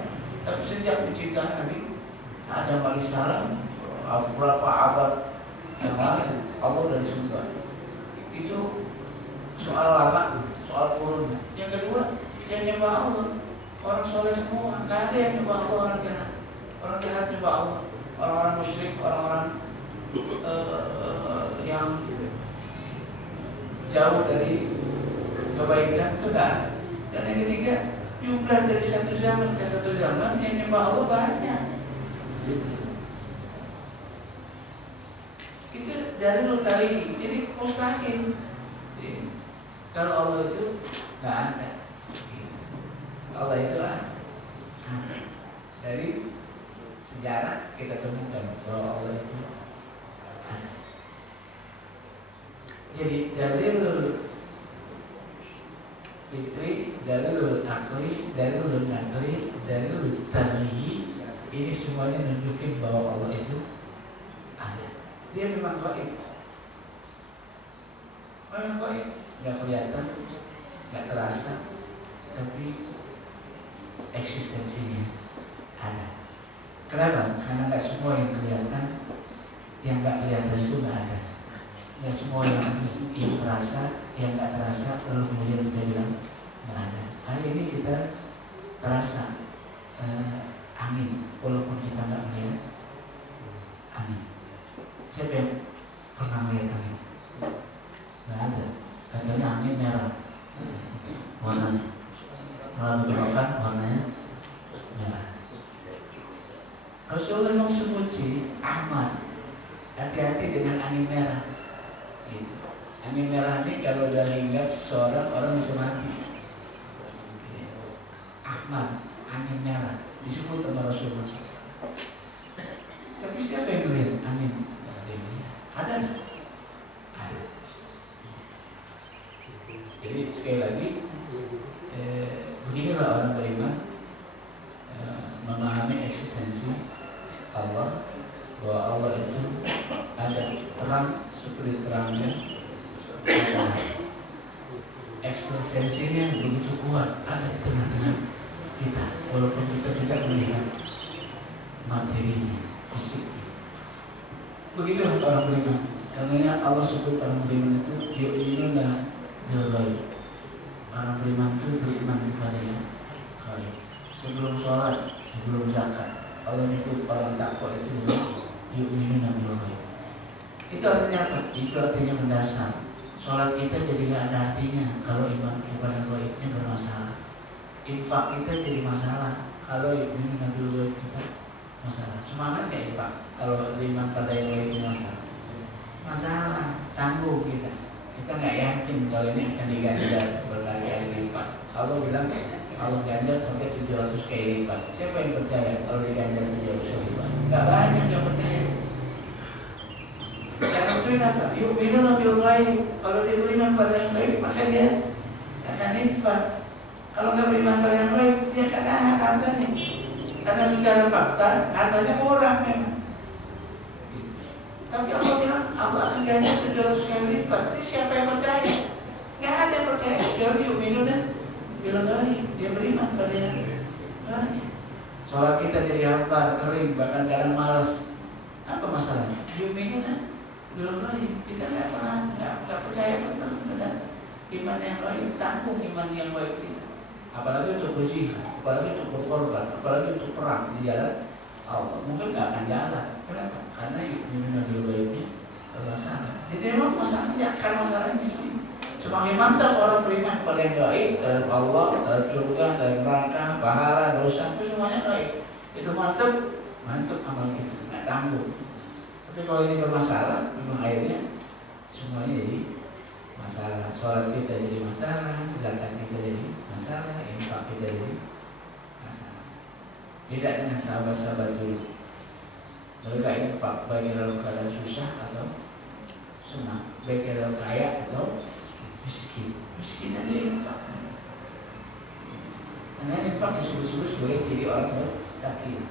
tapi sejak penciptaan Nabi Adam alaihissalam, berapa abad yang lalu Allah sudah disembah. Itu soal lama, soal kurun. Yang kedua, yang nyembah Allah orang soleh semua, nggak ada yang nyembah Allah orang jahat. Orang jahat nyembah Allah, orang-orang musyrik, orang-orang yang jauh dari kebaikan itu nggak ada. Dan yang ketiga, jumlah dari satu zaman ke satu zaman yang nyembah Allah banyak. Itu dari lutari, jadi mustahil. Kalau Allah itu nggak ada, Allah itu ada. Dari sejarah kita temukan bahwa Allah itu ada. Jadi dalil fitri, dalil akli, dalil nakli, dalil tarhi, ini semuanya menunjukkan bahwa Allah itu ada. Dia memang gaib. Memang gaib, nggak kelihatan, nggak terasa, tapi eksistensinya ada. Kenapa? Karena nggak semua yang kelihatan, yang nggak kelihatan itu nggak ada. Nggak semua yang terasa, yang nggak terasa, lalu kemudian kita bilang nggak ada. Hari ini kita terasa angin, walaupun kita nggak melihat angin. Siapa yang pernah melihat angin? Nggak ada. Katanya angin merah, warnanya. Kalau dikeluarkan warnanya merah. Rasulullah memang sebut sih, Ahmad, hati-hati dengan angin merah. Gitu. Angin merah ini kalau udah hinggap seorang orang bisa mati. Ahmad, angin merah disebut sama Rasulullah. Tapi siapa yang melihat angin? Ada nggak? Ada. Jadi sekali lagi, beginilah orang beriman memahami eksistensi Allah, bahwa Allah itu ada terang seperti terangnya, eksistensinya begitu kuat, ada di tengah-tengah kita, walaupun kita tidak melihat materinya, fisik. Begitu orang beriman. Karena Allah sebut orang beriman itu yu'minuna bil ghaib. Orang beriman itu beriman kepada yang gaib. Sebelum sholat, sebelum zakat, Allah menyebut orang takwa itu yu'minuna bil ghaib. Itu artinya apa? Itu artinya mendasar. Sholat kita jadi nggak ada artinya kalau iman kepada gaibnya bermasalah. Infak kita jadi masalah kalau yu'minuna bil ghaib kita masalah. Semangat ya infak kalau iman pada yang gaibnya masalah, tangguh kita. Kita nggak yakin kalau ini akan diganjar berkali-kali lipat. Allah bilang Allah ganjar sampai 700 kali lipat. Siapa yang percaya kalau diganjar 700 kali lipat? Nggak banyak yang percaya. Karena itu apa? Yuk minum bil ghaib. Kalau dia beriman pada yang baik, maka dia akan infak. Kalau nggak beriman pada yang baik, dia akan hartanya. Karena secara fakta hartanya kurang memang. Tapi Allah bilang Allah akan ganjar 700 kali lipat. Ini siapa yang percaya? Nggak ada yang percaya kecuali yu'minun bil ghaib. Dia beriman pada yang baik. Sholat kita jadi hambar, kering, bahkan kadang malas. Apa masalahnya? Yu'minun bil ghaib. Kita nggak percaya benar iman yang baik, tanggung iman yang baik kita. Apalagi untuk berjihad, apalagi untuk berkorban, apalagi untuk perang di jalan Allah. Mungkin nggak akan jalan. Kenapa? Karena iman bil ghaibnya bermasalah. Jadi memang masalahnya akar masalahnya di sini. Semakin mantap orang beriman pada yang gaib, dari Allah, dari surga, dari neraka, pahala, dosa, itu semuanya gaib. Itu mantap amal kita, nggak tanggung. Tapi kalau ini bermasalah, memang akhirnya semuanya jadi masalah. Sholat kita jadi masalah, zakat kita jadi masalah, infak kita jadi masalah. Tidak dengan sahabat-sahabat dulu. Mereka infak baik dalam keadaan susah atau senang, baik dalam kaya atau miskin. Miskin aja infak. Karena infak disebut-sebut sebagai ciri orang bertakwa,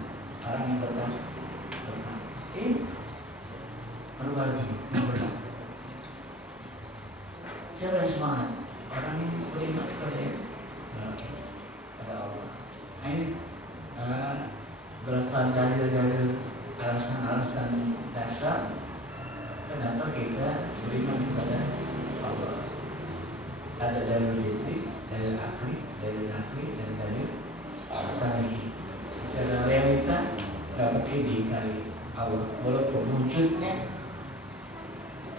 orang yang bertakwa. berbagi, memberi. Siapa yang semangat? Orang yang beriman kepada Allah. Nah ini berapa dalil-dalil alasan-alasan dasar kenapa kita beriman kepada Allah. Ada dalil fitri, dalil akli, dalil nakli, dan dalil tarihi. Secara realita nggak mungkin diingkari Allah, walaupun wujudnya,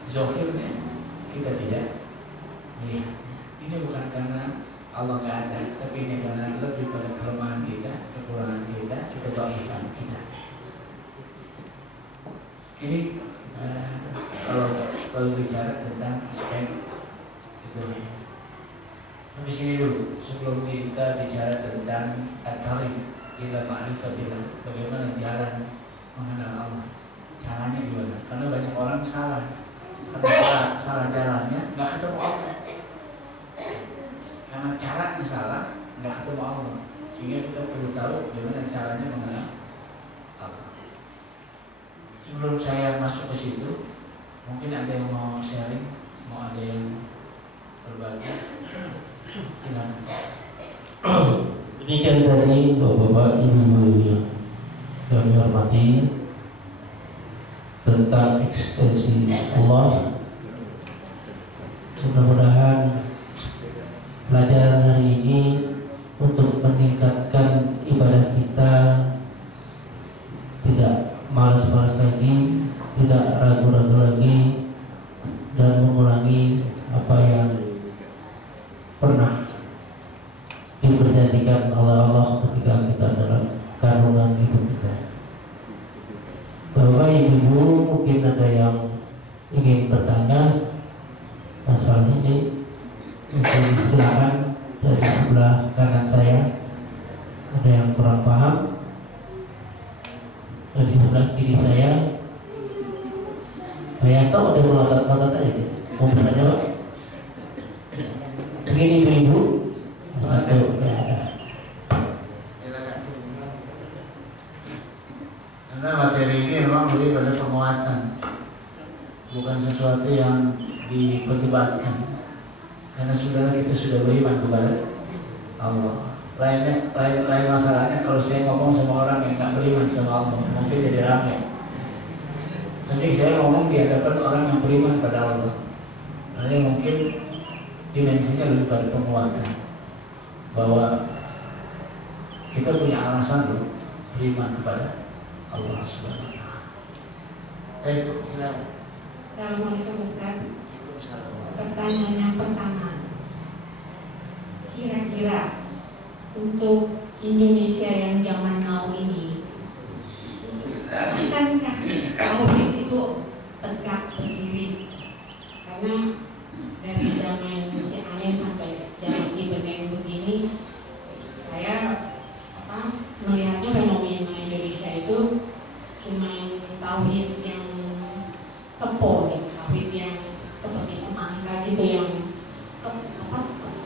zahirnya kita tidak melihat. Ini bukan karena Allah nggak ada, tapi ini karena lebih pada kelemahan kita, kekurangan kita, ketaifan kita. Ini kalau bicara tentang aspek itu. Sampai sini dulu sebelum kita bicara tentang at-tariq ila ma'rifatillah, bagaimana jalan mengenal Allah. Caranya gimana? Karena banyak orang salah. Karena salah jalannya nggak ketemu Allah. Karena caranya salah nggak ketemu Allah. Sehingga kita perlu tahu bagaimana caranya mengenal Allah. Sebelum saya masuk ke situ, mungkin ada yang mau sharing, mau ada yang berbagi. Demikian tadi Bapak-bapak, Ibu-ibu yang kami hormati tentang ekspresi Allah. Mudah-mudahan pelajaran hari ini untuk meningkatkan ibadah kita, tidak malas-malas lagi, tidak ragu-ragu lagi, dan mengulangi apa yang pernah diperjanjikan oleh Allah ketika kita dalam kandungan ibu kita. Bapak Ibu, mungkin ada yang ingin bertanya masalah ini, mungkin silakan dari sebelah kanan saya. Ada yang kurang paham? Dari sebelah kiri saya tahu ada meloncat-loncat aja. Mau bertanya Pak? Begini Ibu, satu ya ada. Karena materi ini memang lebih pada penguatan, bukan sesuatu yang diperdebatkan. Karena sebenarnya kita sudah beriman kepada Allah. Lain masalahnya kalau saya ngomong sama orang yang tak beriman sama Allah, mungkin jadi ramai. Nanti saya ngomong di hadapan orang yang beriman pada Allah. Nanti mungkin dimensinya lebih pada penguatan, bahwa kita punya alasan loh beriman kepada Allah Subhanahu wa taala. Silakan. Assalamualaikum Ustaz. Pertanyaan yang pertama, kira-kira untuk Indonesia yang zaman now ini, akankah tauhid itu tegak berdiri? Karena dari zaman si Amin sampai zaman Ibrahim begini, saya melihatnya fenomena Indonesia itu cuma tauhid yang tepo, tauhid yang seperti semangka gitu, yang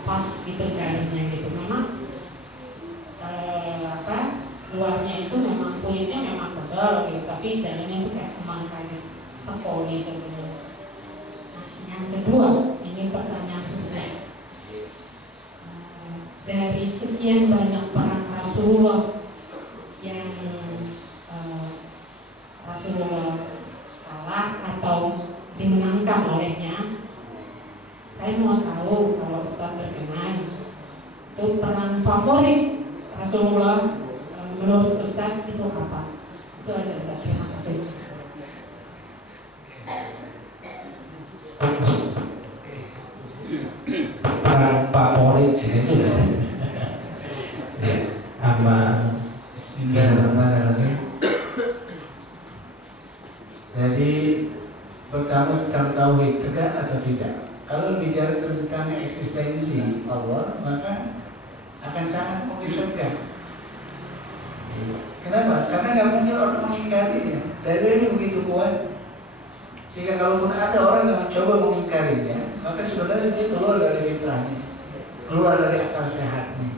pas gitu garisnya gitu. Memang luarnya itu memang kulitnya memang tebal gitu, tapi dalamnya itu kayak semangka gitu, tepo gitu. Yang kedua, ini pertanyaan khusus. Dari sekian banyak peran Rasulullah yang Rasulullah kalah atau dimenangkan olehnya, saya mau tahu kalau Ustaz berkenan, itu peran favorit Rasulullah menurut Ustaz itu apa? Itu aja Ustaz, terima kasih. Peran favorit itu ya, sama Bismillahirrahmanirrahim. Jadi pertama tentang tauhid, tegak atau tidak. Kalau bicara tentang eksistensi Allah, maka akan sangat mungkin tegak. Kenapa? Karena nggak mungkin orang mengingkarinya. Dalil ini begitu kuat, sehingga kalaupun ada orang yang mencoba mengingkarinya, maka sebenarnya dia keluar dari fitrahnya, keluar dari akal sehatnya,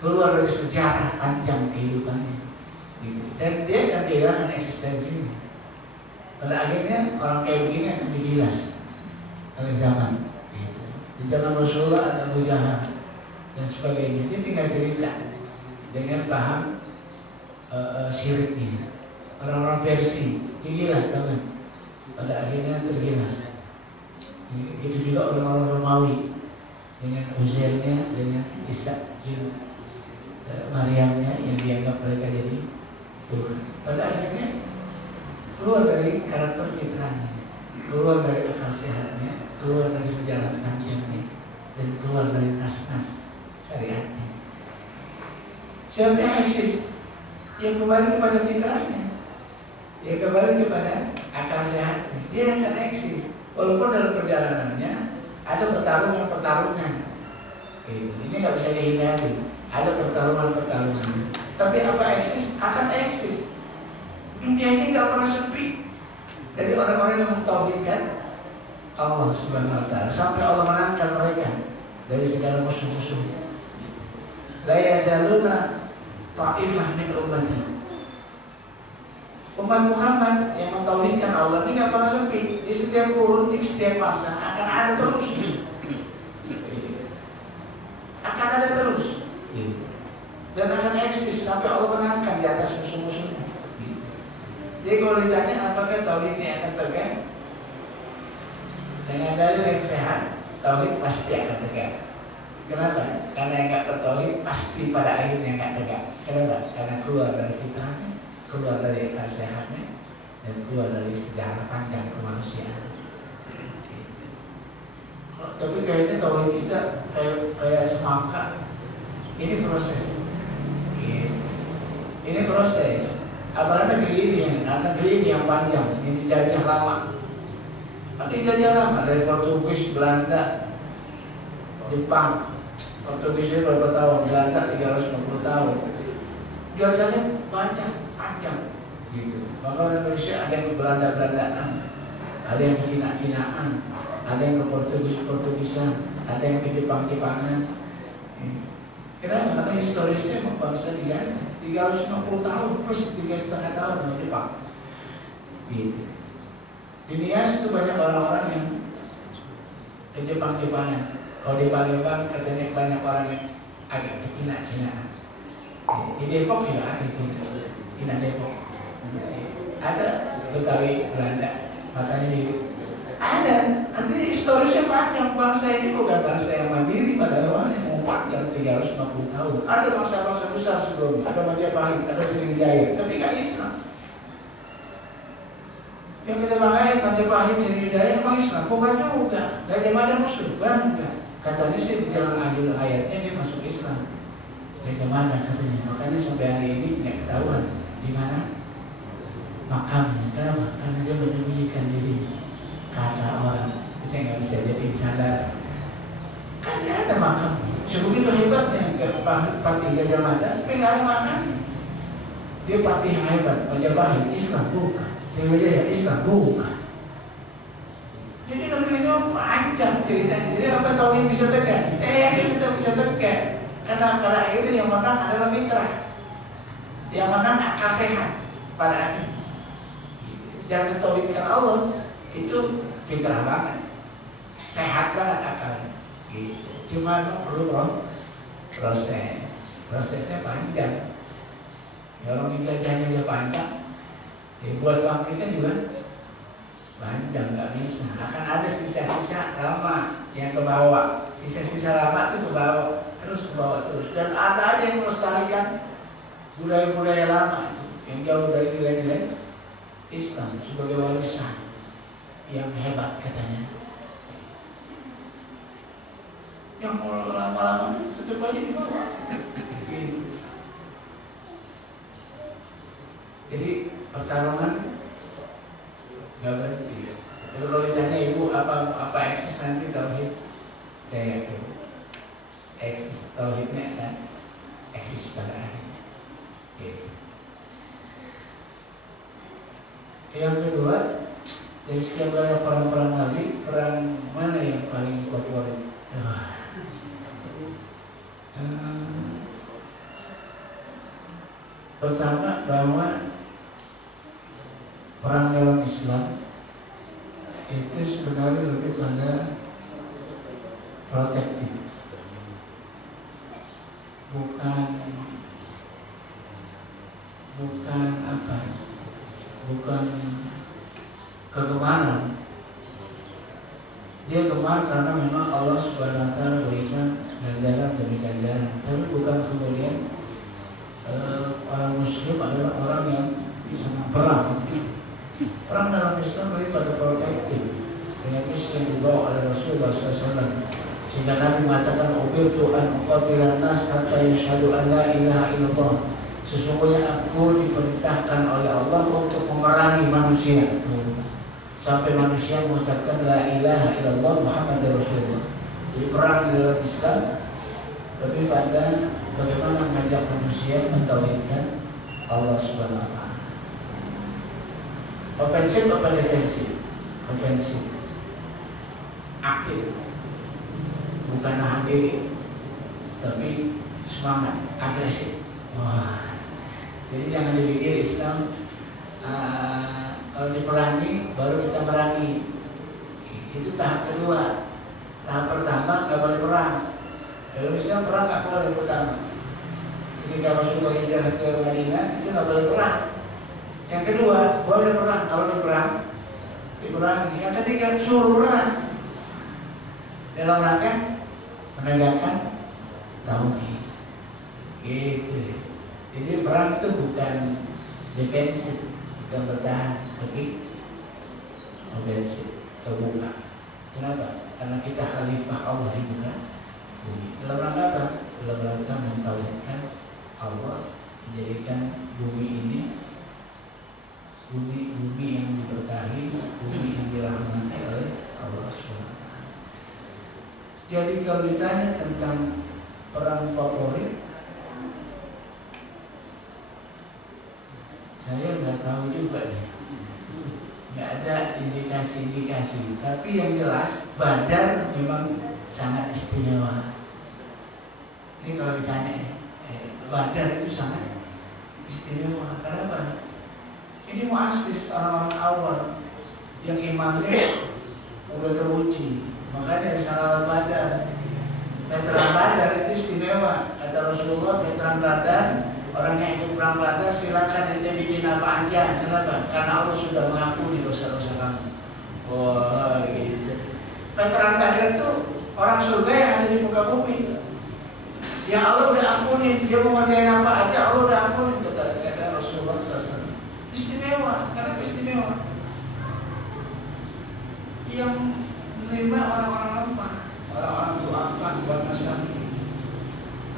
keluar dari sejarah panjang kehidupannya, gitu. Dan dia akan kehilangan eksistensinya. Pada akhirnya orang kayak begini akan digilas oleh zaman. Di zaman Rasulullah ada Abu Jahal dan sebagainya. Dia tinggal cerita dengan paham syirik ini. Orang-orang Persia digilas banget. Pada akhirnya tergilas. Itu juga orang-orang Romawi dengan Uzairnya, dengan Isa bin Maryamnya yang dianggap mereka jadi Tuhan. Pada akhirnya keluar dari karakter fitrahnya, keluar dari akal sehatnya, keluar dari sejarah panjangnya, dan keluar dari nas-nas syariatnya. Siapa yang eksis? Yang kembali kepada fitrahnya, yang kembali kepada akal sehatnya, dia akan eksis. Walaupun dalam perjalanannya ada pertarungan. Ini nggak bisa dihindari. Ada pertarungan. Tapi apa eksis? Akan eksis. Dunia ini nggak pernah sepi dari orang-orang yang mentauhidkan Allah Subhanahu Wa Taala sampai Allah menangkan mereka dari segala musuh-musuh. La yazaluna ta'ifah min ummati. Umat Muhammad yang mentauhidkan Allah ini nggak pernah sepi. Di setiap kurun, di setiap masa akan ada terus. Akan ada terus. Dan akan eksis sampai Allah menangkan di atas musuh-musuhnya. Jadi kalau ditanya apakah tauhid ini akan tegak, dengan dalil yang sehat, tauhid pasti akan tegak. Kenapa? Karena yang nggak bertauhid pasti pada akhirnya nggak tegak. Kenapa? Karena keluar dari fitrahnya, keluar dari akal sehatnya, dan keluar dari sejarah panjang kemanusiaan. Tapi kayaknya tauhid kita kayak semangka. Ini proses. Ini proses. Apalagi negeri ini yang panjang, ini dijajah lama. Dijajah lama dari Portugis, Belanda, Jepang. Portugisnya berapa tahun? Belanda 350 tahun. Jajahnya banyak, panjang, gitu. Bahkan Indonesia ada yang ke Belanda-Belandaan, ada yang ke Cina-Cinaan, ada yang ke Portugis-Portugisan, ada yang ke Jepang-Jepangan. Kenapa? Karena historisnya bangsa dia 350 tahun plus 3,5 tahun di Jepang. Gitu. Di Nias itu banyak orang-orang yang ke Jepang-Jepangan. Kalau di Palembang katanya banyak orang yang agak ke Cina-Cinaan. Di Depok juga ada Cina Depok. Ada Betawi Belanda. Makanya di ada. Nanti historisnya panjang. Bangsa ini bukan bangsa yang mandiri pada awalnya. Panjang 350 tahun. Ada bangsa-bangsa besar sebelumnya. Ada Majapahit, ada Sriwijaya. Tapi gak Islam. Yang kita banggain Majapahit, Sriwijaya memang Islam. Bukan juga. Gajah Mada Muslim. Bangga. Katanya sih di jalan akhir ayatnya dia masuk Islam. Gajah Mada katanya. Makanya sampai hari ini tidak ketahuan di mana makamnya. Kenapa? Karena dia menyembunyikan diri. Kata orang. Saya nggak bisa jadi sadar. Kan dia ada makamnya. Sebegitu hebatnya Patih Gajah Mada, tapi nggak ada makamnya. Dia patih yang hebat, Majapahit, Islam bukan. Sriwijaya, Islam bukan. Jadi negerinya panjang ceritanya. Jadi apa tauhid bisa tegak? Saya yakin kita bisa tegak. Karena pada akhirnya yang menang adalah fitrah. Yang menang akal sehat pada akhirnya. Yang mentauhidkan Allah itu fitrah banget, sehat banget akalnya. Gitu. Cuma perlu prosesnya panjang. Ya orang dijajahnya aja panjang. Ya buat bang kita juga panjang, nggak bisa. Akan ada sisa-sisa lama yang ke bawah. Sisa-sisa lama itu ke bawah, terus ke bawah terus. Dan ada yang melestarikan budaya-budaya lama itu yang jauh dari nilai-nilai Islam sebagai warisan yang hebat katanya. Yang mau lama-lama tetap aja di bawah. Gitu. Jadi pertarungan nggak berhenti. Kalau ditanya ibu apa eksis nanti tauhid, saya yakin eksis tauhidnya akan eksis pada akhirnya. Gitu. Yang kedua, dari sekian banyak perang-perang Nabi, perang mana yang paling favorit? Pertama bahwa perang dalam Islam itu sebenarnya lebih pada protektif, bukan kegemaran. Dia gemar karena memang Allah Subhanahu wa taala berikan ganjaran demi ganjaran, tapi bukan kemudian orang muslim adalah orang yang senang perang. Perang dalam Islam lebih pada protektif, dengan misi yang dibawa oleh Rasulullah SAW. Sehingga Nabi mengatakan, "Umirtu an uqatilan nas hatta yashhadu an la ilaha illallah." Sesungguhnya aku diperintahkan oleh Allah untuk memerangi manusia sampai manusia mengucapkan la ilaha illallah Muhammadur Rasulullah. Jadi perang dalam Islam lebih pada bagaimana mengajak manusia mentauhidkan Allah Subhanahu wa taala. Ofensif apa defensif? Ofensif. Aktif. Bukan nahan diri, tapi semangat, agresif. Wah. Jadi jangan dipikir Islam kalau diperangi baru kita merangi. Itu tahap kedua. Tahap pertama nggak boleh perang. Kalau misalnya perang nggak boleh pertama. Ketika Rasulullah hijrah ke Madinah itu nggak boleh perang. Yang kedua boleh perang. Kalau diperangi. Yang ketiga suruh perang. Dalam rangka menegakkan tauhid. Gitu. Jadi perang itu bukan defensif, bukan bertahan, tapi ofensif, terbuka. Kenapa? Karena kita khalifah Allah di muka bumi. Dalam rangka apa? Dalam rangka mentauhidkan Allah, menjadikan bumi ini bumi yang diberkahi, bumi yang dirahmati oleh Allah SWT. Jadi kalau ditanya tentang perang favorit, saya nggak tahu juga nih, nggak ada indikasi-indikasi. Tapi yang jelas Badar memang sangat istimewa. Ini kalau ditanya, Badar itu sangat istimewa. Kenapa? Ini muassis orang-orang awal yang imannya udah teruji. Makanya risalah Badar, veteran Badar itu istimewa. Kata Rasulullah, veteran Badar, orang yang ikut perang Badar silakan ente bikin apa aja. Kenapa? Karena Allah sudah mengampuni dosa-dosa kamu. Wah, gitu. Veteran Badar itu orang surga yang ada di muka bumi. Yang Allah udah ampunin, dia mau ngerjain apa aja Allah udah ampunin. Kata Rasulullah SAW. Istimewa, karena istimewa. Yang menerima orang-orang lemah, orang-orang duafa, buat masyarakat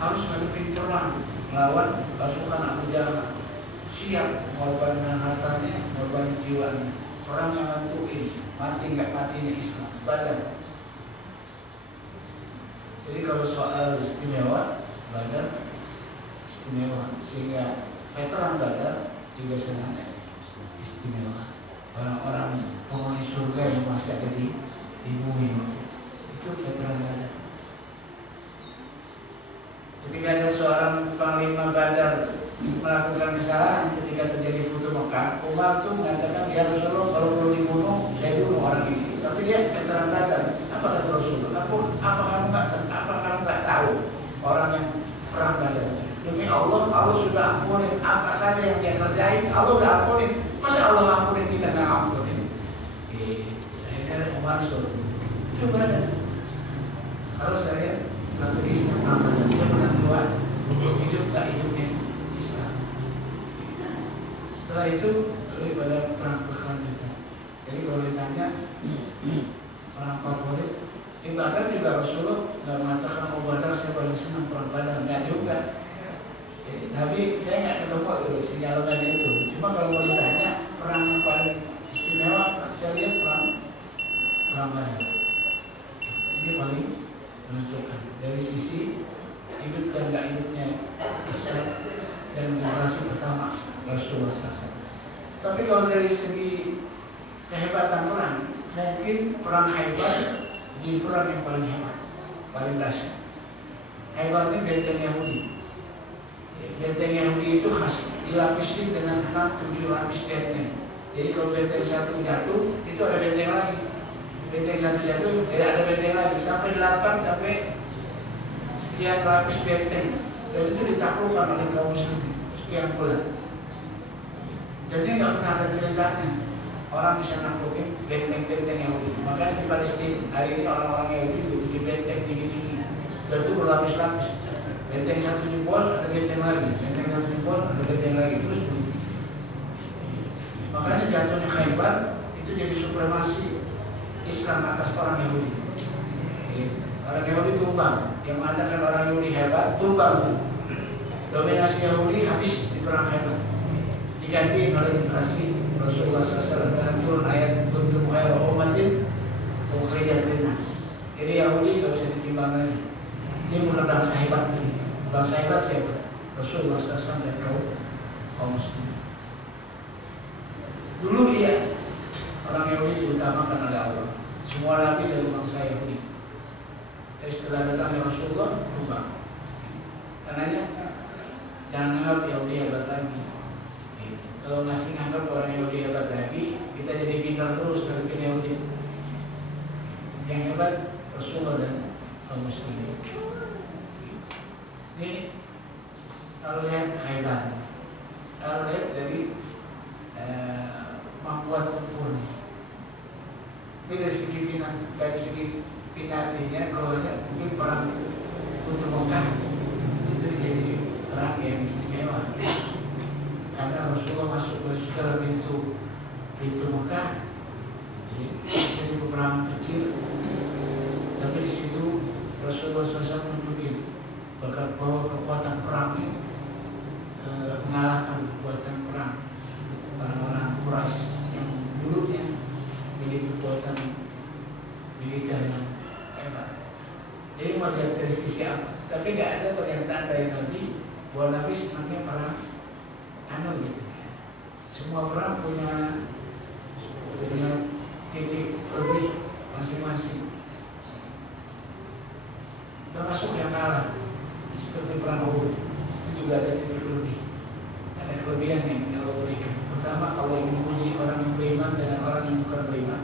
harus ngadepin perang melawan pasukan Abu Jahal, siap mengorbankan hartanya, mengorbankan jiwanya. Orang yang nentuin mati nggak matinya Islam, Badar. Jadi kalau soal istimewa, Badar istimewa, sehingga veteran Badar juga sangat istimewa. Orang-orang penghuni surga yang masih ada di bumi itu veteran Badar. Ketika ada seorang panglima Badar melakukan kesalahan ketika terjadi Futuh Mekah, Umar itu mengatakan, ya Rasulullah, kalau perlu dibunuh, saya bunuh orang ini. Tapi dia veteran Badar. Apa kata Rasulullah? Apa kamu nggak tahu orang yang perang Badar? Demi Allah, Allah sudah ampunin apa saja yang dia kerjain. Allah sudah ampunin. Masa Allah ampunin kita nggak ampunin? Akhirnya Umar suruh. Itu Badar. Kalau saya strategi pertama, dia menentukan hidup tak hidupnya Islam. Setelah itu lebih pada perang berkelanjutan. Jadi kalau ditanya perang favorit, di Badar juga Rasulullah nggak mengatakan Badar saya paling senang perang Badar, nggak juga. Tapi saya nggak ketemu sinyalemen itu. Cuma kalau mau ditanya perang yang paling istimewa, saya lihat perang Badar. Ini paling menentukan dari sisi hidup dan nggak hidupnya Islam dan generasi pertama Rasulullah SAW. Tapi kalau dari segi kehebatan perang, mungkin perang Khaybar di perang yang paling hebat, paling dahsyat. Khaybar ini benteng Yahudi. Benteng Yahudi itu khas, dilapisi dengan 6-7 lapis benteng. Jadi kalau benteng satu jatuh, itu ada benteng lagi. Benteng satu jatuh, ada benteng lagi sampai 8 sampai sekian lapis benteng. Dan itu ditaklukkan oleh kaum muslimin sekian bulan. Dan ini nggak pernah ada ceritanya orang bisa naklukin benteng-benteng Yahudi. Makanya di Palestina hari ini orang-orang Yahudi bikin benteng tinggi-tinggi. Dan itu berlapis-lapis. Benteng satu jebol, ada benteng lagi. Benteng satu jebol, ada benteng lagi. Terus begitu. Makanya jatuhnya Khaybar itu jadi supremasi Islam atas orang Yahudi. Orang Yahudi tumbang. Yang mengatakan orang Yahudi hebat, tumbang. Dominasi Yahudi habis di perang Khaybar. Diganti oleh generasi Rasulullah SAW dengan turun ayat untuk khairu ummatin ukhrijat linnas. Jadi Yahudi nggak usah ditimbang lagi. Dia bukan bangsa hebat ini. Bangsa hebat siapa? Rasulullah SAW dan kaum muslimin. Dulu iya orang Yahudi diutamakan oleh Allah. Semua nabi dari bangsa Yahudi. Tapi setelah datangnya Rasulullah berubah. Karenanya jangan anggap Yahudi hebat lagi. Kalau masih nganggap orang Yahudi hebat lagi, kita jadi pintar terus dari Yahudi. Yang hebat Rasulullah dan kaum muslimin. Ini kalau lihat Khaybar, kalau lihat dari membuat tempurnya. Ini dari segi pinatinya, golnya mungkin perang untuk Mekah itu jadi perang yang istimewa. Karena Rasulullah masuk ke segala pintu Mekah, jadi peperangan kecil, tapi di situ Rasulullah SAW menunjukin bahwa kekuatan perangnya mengalahkan kekuatan perang orang-orang Quraisy yang dulunya memiliki kekuatan militer yang hebat. Jadi melihat dari sisi apa? Tapi nggak ada pernyataan dari Nabi bahwa Nabi sebenarnya perang gitu. Semua perang punya titik lebih masing-masing. Termasuk yang kalah seperti perang Uhud itu juga ada titik lebih. Ada kelebihan yang Allah berikan. Pertama, Allah ingin menguji orang yang beriman dengan orang yang bukan beriman.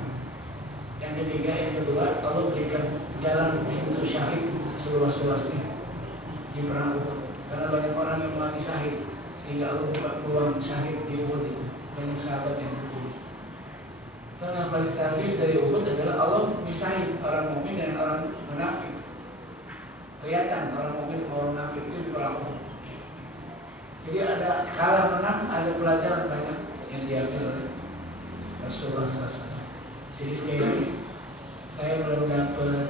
Yang ketiga, yang kedua, Allah berikan jalan untuk syahid seluas-luasnya di perang Uhud. Karena banyak orang yang mati syahid, sehingga Allah buka peluang syahid di Uhud itu. Banyak sahabat yang terbunuh. Dan yang paling strategis dari Uhud adalah Allah misahin orang mukmin dan orang munafik. Kelihatan orang mukmin dan orang munafik itu di perang Uhud. Jadi ada kalah menang, ada pelajaran banyak yang diambil oleh Rasulullah SAW. Jadi sekali lagi saya belum dapat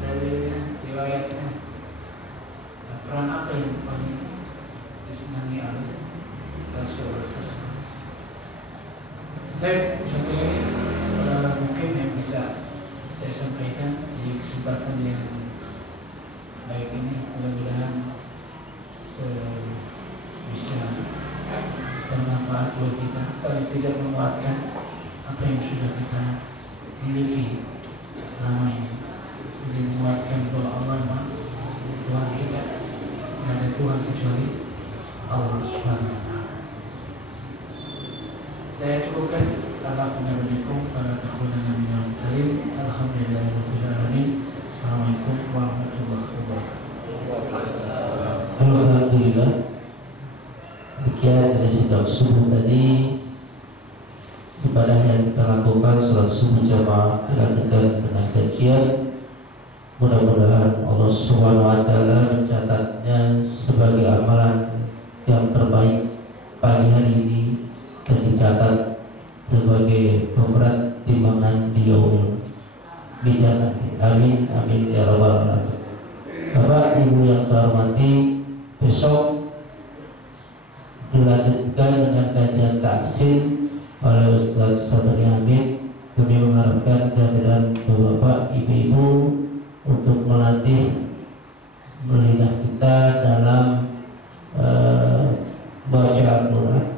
dalilnya, riwayatnya. Peran apa yang paling disenangi oleh Rasulullah SAW? Baik, sampai sini mungkin yang bisa saya sampaikan di kesempatan yang baik ini. Mudah-mudahan bisa bermanfaat buat kita, paling tidak menguatkan apa yang sudah kita miliki selama ini, jadi menguatkan bahwa Allah Tuhan kita. Ada Tuhan kecuali Allah Subhanahu wa Ta'ala. Saya cukupkan. Assalamualaikum warahmatullahi wabarakatuh. Alhamdulillahirabbil alamin. Assalamualaikum warahmatullahi wabarakatuh. Alhamdulillah. Demikian dari sidang subuh tadi, ibadah yang kita lakukan salat subuh jamaah dilanjutkan dengan kajian. Mudah-mudahan Allah SWT mencatatnya sebagai amalan yang terbaik pagi hari ini dan dicatat sebagai pemberat timbangan di yaumul qiyamah. Amin amin ya rabbal alamin. Bapak Ibu yang saya hormati, besok dilanjutkan dengan kajian taksin oleh Ustaz Sabri Hamid. Kami mengharapkan kehadiran Bapak Ibu-ibu untuk melatih melihat kita dalam baca Al-Quran